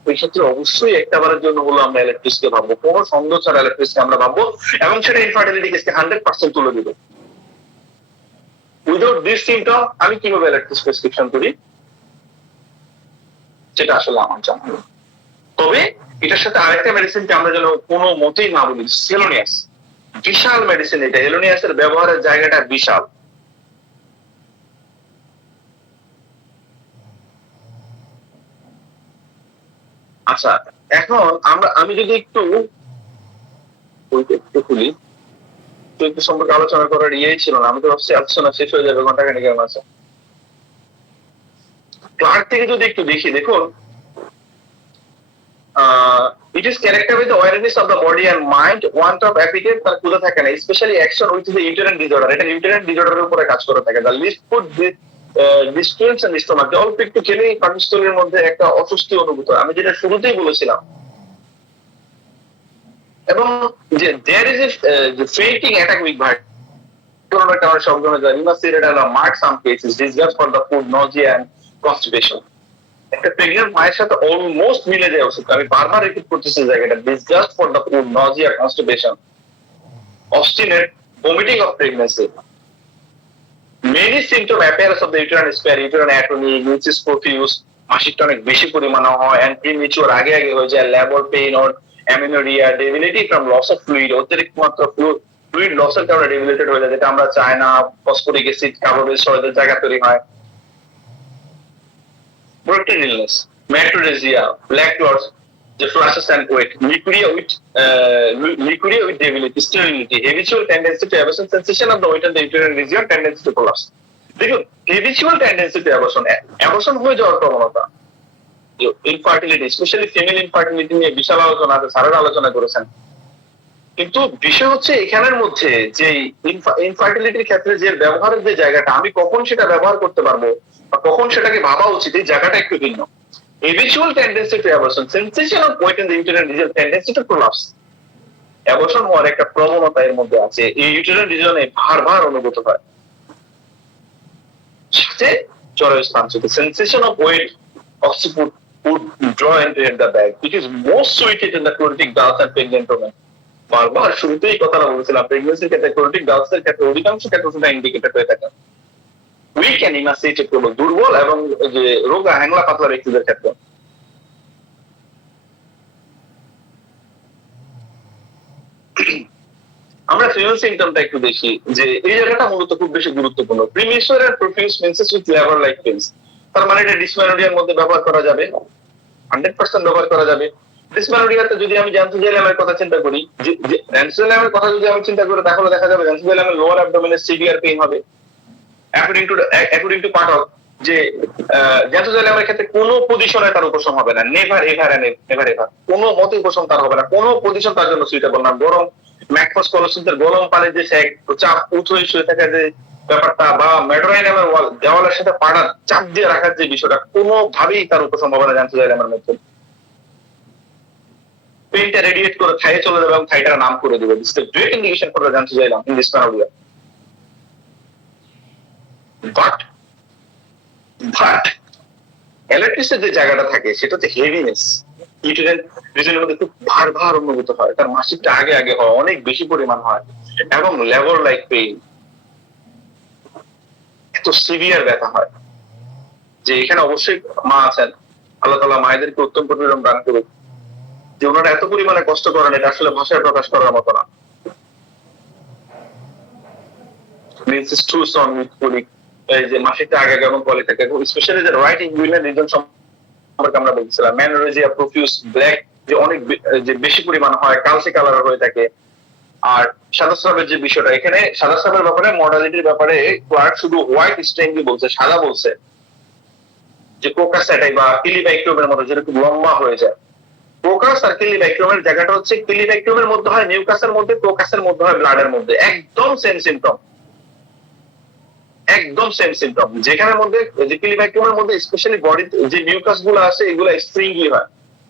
ওই ক্ষেত্রে অবশ্যই একটাবারের জন্য হলো আমরা ইলেকট্রিসকে ভাববো, কোনো সন্দেহ ছাড়া ইলেকট্রিসকে আমরা ভাববো, এবং সেটা ইনফার্টিলিটি কেসকে 100% তুলে দিবে। উইদাউট দিস সিমটম আমি কিভাবে ইলেকট্রিস প্রেসক্রিপশন করি সেটা আসলে আমার জানা নেই। তবে এটার সাথে আরেকটা মেডিসিনকে আমরা যেন কোনো মতেই না বলি, সেলোনিয়াস। বিশাল মেডিসিন এটা, এলোনিয়াসের ব্যবহারের জায়গাটা বিশাল। আচ্ছা, এখন আমি যদি একটু খুলি, তো একটু সম্পর্কে আলোচনা করার ছিল না, আমি তো ভাবছি আলোচনা শেষ হয়ে যাবে ঘন্টা খানিকের মাঝে। ক্লার্ক থেকে যদি একটু দেখি, দেখুন, it is characterized with the awareness of the body and mind, want of appetite তার ক্ষুধা থাকে না, specially action with the uterine disorder, এটা ইউটেরাইন ডিসঅর্ডারের উপরে কাজ করে থাকে। The least food distends and stomach, অল্প একটু খেলেই পাকস্থলীর মধ্যে একটা অস্বস্তি অনুভূত হয়, আমি যেটা শুরুতেই বলেছিলাম। এবং যে there is a fainting attack with ভাইট, একটা শব্দ হয়ে যায়, রিমাসিরেটাল mark some cases, disgust for the food, nausea and constipation. একটা প্রেগন্যান্ট মায়ের সাথে অলমোস্ট মিলে যায় ওষুধ, আমি বারবার রিপিট করতেছি জায়গাটা, disgust for the food, nausea, constipation, obstinate vomiting of pregnancy. Many symptom appearance of the uterine spare, uterine atony, menses profuse, মাসিকটা অনেক বেশি পরিমাণে হয়, এন্ড প্রিমেচুর আগে হয়ে যায়, labour pain or amenorrhoea, debility from loss of fluid, অতিরিক্ত মাত্রা ফ্লুইড লসের কারণে ডেবিলিটেড হয়ে যায়, যেটা আমরা চাই না, ফসফরিক অ্যাসিড, কার্বোহাইড্রেট সরেদের জায়গা তৈরি হয়। Protein illness, metrorrhagia, black clots, the flushes and weight, liquidity with debility, sterility, habitual tendency to abortion, sensation of the weight and the uterine region, tendency to collapse. দেখুন, habitual tendency to abortion হয়ে যাওয়ার প্রবণতা, ইনফার্টিলিটি, স্পেশালি ফিমেল ইনফার্টিলিটি নিয়ে বিশাল আলোচনা আছে, স্যারের আলোচনা করেছেন। কিন্তু বিষয় হচ্ছে এখানের মধ্যে যে ইনফার্টিলিটির ক্ষেত্রে যে ব্যবহারের যে জায়গাটা, আমি কখন সেটা ব্যবহার করতে পারবো বা কখন সেটাকে ভাবা উচিত, এই জায়গাটা একটু ভিন্ন। habitual tendency to abortion, sensation of weight in the uterine region, tendency to collapse, abortion হওয়ার একটা প্রবণতা এর মধ্যে আছে, এই ইউটেরাইন রিজনে ভার অনুভূত হয়, সাথে জরায়ুস্থানচ্যুত, sensation of weight would draw into the bag, it is most suited in the chorionic girls and pregnant women। বারবার শুরুতেই কথাটা বলেছিলাম, প্রেগন্যান্সির ক্ষেত্রে, chorionic girls এর ক্ষেত্রে অধিকাংশ ক্ষেত্রে সেটা ইন্ডিকেটেড হয়ে থাকে, উইক এন্ড ইমাসিয়েটেড প্রবল, দুর্বল এবং যে রোগা হ্যাংলা পাতলা ব্যক্তিদের ক্ষেত্রে। আমরা ফিমেল সিমটমটা একটু দেখি, যে এই জায়গাটা মূলত খুব বেশি গুরুত্বপূর্ণ। Premature and profuse menses with labour like pains, তার মানে এটা ডিসমেনোরিয়ার মধ্যে ব্যবহার করা যাবে, 100% ব্যবহার করা যাবে। ডিসমেনোরিয়াতে যদি আমি জ্যান্থোজেলিয়ামের কথা চিন্তা করি, জ্যান্থোজেলিয়ামের কথা যদি আমি চিন্তা করি, তাহলে দেখা যাবে জ্যান্থোজেলিয়ামের লোয়ার অ্যাবডোমেনে সিভিয়ার পেইন হবে। অ্যাকর্ডিং টু পাঠক, যে জ্যান্থোজেলিয়ামের ক্ষেত্রে কোনো পজিশনে তার উপশম হবে না, নেভার এভার, কোনো মতে উপশম তার হবে না, কোনো পজিশন তার জন্য সুইটেবল না। গরম ম্যাকফস কলোসিসের গরম পানির যে চাপ উঁচু শুয়ে থাকা যে ব্যাপারটা, বা মেডোরাইনামের দেওয়ালের সাথে পাড়া চাপ দিয়ে রাখার যে বিষয়টা, কোনোভাবেই তার উপশম হবে না জ্যান্থোজেলিয়ামের মধ্যে। পেইনটা রেডিয়েট করে থাইয়ে চলে যাবে এবং থাইটার নাম করে দেবে, this is great indication for the xanthoxylum in this প্যানোরিয়া। বাট অ্যালার্ট্রিসের যে জায়গাটা থাকে সেটা হচ্ছে হেভিনেস, ইউটেরাইন রিজনের মধ্যে খুব ভার অনুভূত হয়, তার মাসিকটা আগে হয়, অনেক বেশি পরিমাণ হয়, এবং লেবার লাইক পেইন, এত সিভিয়ার ব্যথা হয়। যে এখানে অবশ্যই মা আছেন, আল্লাহ তাআলা মায়েদেরকে উত্তম পরিণাম দান করুক, যে ওনারা এত পরিমাণে কষ্ট করেন এটা আসলে ভাষায় প্রকাশ করার মতো না। means is too strong with colic, এই যে মাসিকটা আগে কেমন বলে থাকে, স্পেশালি যে রাইট ইনগুইনাল রিজন সম্পর্কে আমরা বলছিলাম, ম্যানোরেজিয়া প্রফিউস ব্ল্যাক যে অনেক যে বেশি পরিমাণ হয়, কালচে কালার হয়ে থাকে। আর সাদা স্রাবের যে বিষয়টা, এখানে সাদা স্রাবের ব্যাপারে মডালিটির ব্যাপারে ক্লার্ক শুধু হোয়াইট স্ট্রেংলি বলছে, সাদা বলছে, যে কোকাসাইটাই বা কিলিবাইক্টোমের মতো যেটা খুব লম্বা হয়ে যায়। প্রোকাস আর কিলিবাইক্টোমের জায়গাটা হচ্ছে কিলিবাইক্টোমের মধ্যে হয় নিউকাসের মধ্যে, প্রোকাসের মধ্যে হয় ব্লাডের মধ্যে, একদম সেম সিম্পটম, একদম সেম সিম্পটম। যেখানের মধ্যে যে কিলিবাইক্টোমের মধ্যে স্পেশালি বডি যে মিউকাস গুলো আছে এগুলো স্ট্রিংলি হয়,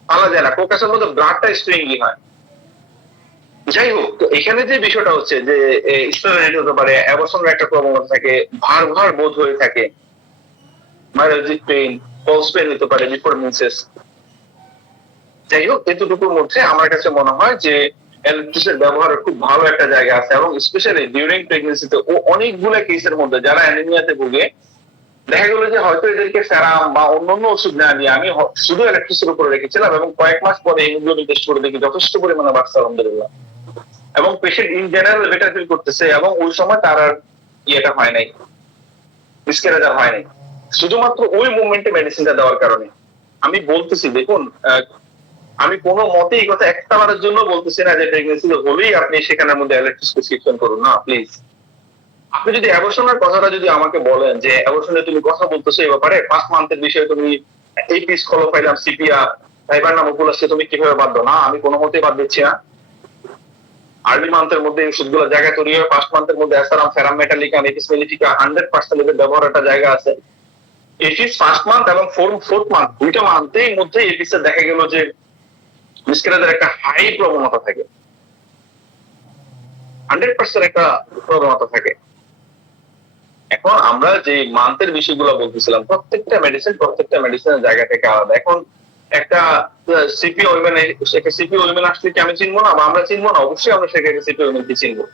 পালা যায় না। প্রোকাসের মধ্যে ব্লাডটা স্ট্রিংলি হয়। যাই হোক, তো এখানে যে বিষয়টা হচ্ছে যে স্টেরয়েড হতে পারে, অ্যাবর্শনের একটা প্রবণতা থাকে, ভার ভার বোধ হয়ে থাকে, মাইলোজিক পেইন, পলস পেইন হতে পারে বিফোর মেন্সেস। যাই হোক, এতটুকুর মধ্যে আমার কাছে মনে হয় যে অ্যালেক্ট্রিসের ব্যবহারের খুব ভালো একটা জায়গা আছে, এবং স্পেশালি ডিউরিং প্রেগনেন্সিতে ও অনেকগুলো কেসের মধ্যে যারা অ্যানিমিয়াতে ভুগে, দেখা গেল যে হয়তো এদেরকে সেরাম বা অন্যান্য ওষুধ না দিয়ে আমি শুধু অ্যালেক্ট্রিসের উপরে রেখেছিলাম, এবং কয়েক মাস পরে হিমোগ্লোবিন টেস্ট করে দেখি যথেষ্ট পরিমাণে বাড়ছে আলহামদুলিল্লাহ, এবং patient in general better feel করতেছে, এবং ওই সময় তার আর ইয়েটা হয় নাই, মিসক্যারেজ হয় নাই, শুধুমাত্র ওই মুভমেন্টে মেডিসিনটা দেওয়ার কারণে। আমি বলতেছি দেখুন, আমি কোনো মতে এই কথা একটা বারের জন্য বলতেছি না যে প্রেগনেন্সি হলেই আপনি সেখানের মধ্যে অ্যালেক্ট্রিস প্রেসক্রিপশন করুন, না প্লিজ। আপনি যদি অ্যাবর্শনের কথাটা যদি আমাকে বলেন যে অ্যাবর্শনে তুমি কথা বলতেছো এই ব্যাপারে 5 মান্থের বিষয়ে, তুমি এই পিস খলোফাইলাম সিপিয়া ভাইবার নাম ওগুলোকে তুমি কিভাবে বাদ দাও? না, আমি কোনো মতেই বাদ দিচ্ছি না। আর্লি মান্থের মধ্যে এই ওষুধগুলো জায়গা তৈরি হয়, ফার্স্ট মান্থের মধ্যে অ্যাসারাম, ফেরাম মেটালিকা, মেটিস মেলিফিকা 100% এর ব্যবহার একটা জায়গা আছে। এটিস ফার্স্ট মান্থ এবং ফোর্থ মান্থ দুইটা মান্থের মধ্যে এপিসে দেখা গেল যে মিসক্যারেজের একটা হাই প্রবণতা থাকে, 100% একটা প্রবণতা থাকে। এখন আমরা যে মান্থের বিষয়গুলো বলতেছিলাম, প্রত্যেকটা মেডিসিনের জায়গা থেকে আলাদা। এখন একটা সিপি ওইমেন, একটা সিপি ওইমেন আসলে কি আমি চিনবো না বা আমরা চিনবো না? অবশ্যই আমরা সেটাকে সিপি ওইমেনকে চিনবো।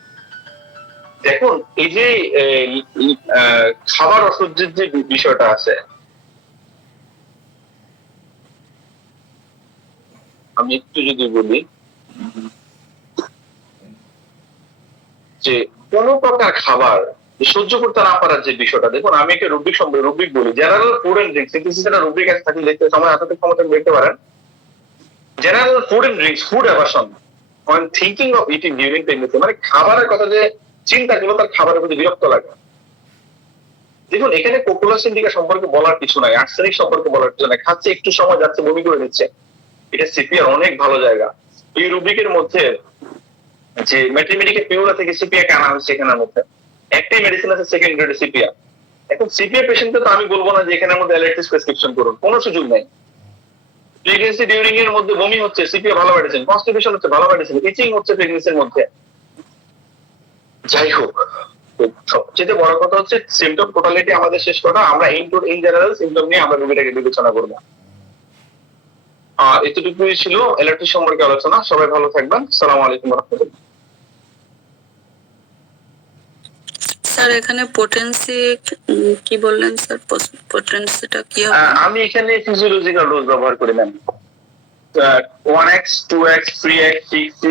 দেখুন, এই যে খাবার অসহ্যের যে বিষয়টা আছে, আমি একটু যদি বলি যে কোন প্রকার খাবার সহ্য করতে না পারার যে বিষয়টা, দেখুন আমি একটা রুব্রিক বলি, জেনারেল ফুড এন্ড ড্রিঙ্কস, কিন্তু সেটা রুব্রিক আছে থাকলে দেখতে সময় আপনাদের ক্ষমতা দেখতে পারেন। General food and drinks, food aversion when thinking of eating during pregnancy, মানে খাবারের কথা যে চিন্তা করলো তার খাবারের প্রতি বিরক্ত লাগে। দেখুন, এখানে পপুলার সিন্ডিকা সম্পর্কে বলার কিছু নাই, আর্সেনিক সম্পর্কে বলার কিছু নাই, খাচ্ছে একটু সময় যাচ্ছে বমি করে দিচ্ছে, এটা সিপিআর অনেক ভালো জায়গা। এই রুব্রিকের মধ্যে যে মেট্রিমেডিকে পিউরা থেকে সিপিআ কে আনা হচ্ছে, এখানের মধ্যে একটাই মেডিসিন আছে সেকেন্ড গ্রেড সিপিআ। এখন সিপিআ পেশেন্টকে তো আমি বলবো না যে এখানের মধ্যে অ্যালার্জিস প্রেসক্রিপশন করুন, কোনো সুযোগ নাই। প্রেগনেন্সি ডিউরিং এর মধ্যে বমি হচ্ছে, সিপিআ ভালো মেডিসিন, কনস্টিপেশন হচ্ছে ভালো মেডিসিন, ইচিং হচ্ছে প্রেগনেন্সির মধ্যে। যাই হোক, সবচেয়ে বড় কথা হচ্ছে সিমটম টোটালিটি আমাদের শেষ করা, আমরা ইন জেনারেল সিমটম নিয়ে আমরা রোগীটাকে বিবেচনা করবো। এতটুকুই ছিল অ্যালার্জি সম্পর্কে আলোচনা। সবাই ভালো থাকবেন। আসসালামু আলাইকুম ওয়া রাহমাতুল্লাহ। স্যার এখানে পোটেন্সি কি বললেন স্যার? পোটেন্সিটা কি হবে? আমি এখানে ফিজিওলজিক্যাল ডোজ ব্যবহার করি ma'am, 1x 2x 3x 6c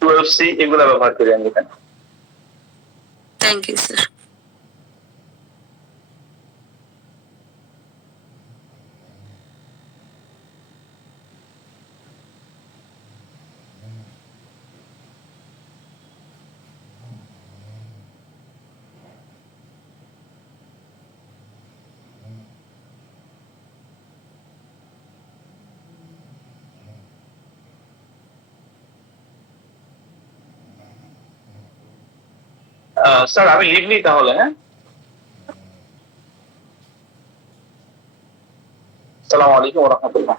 12c এগুলো ব্যবহার করি আমি এখানে। Thank you sir. স্যার আমি লিভ নিই তাহলে, হ্যাঁ? আসসালামু আলাইকুম ওয়া রাহমাতুল্লাহ।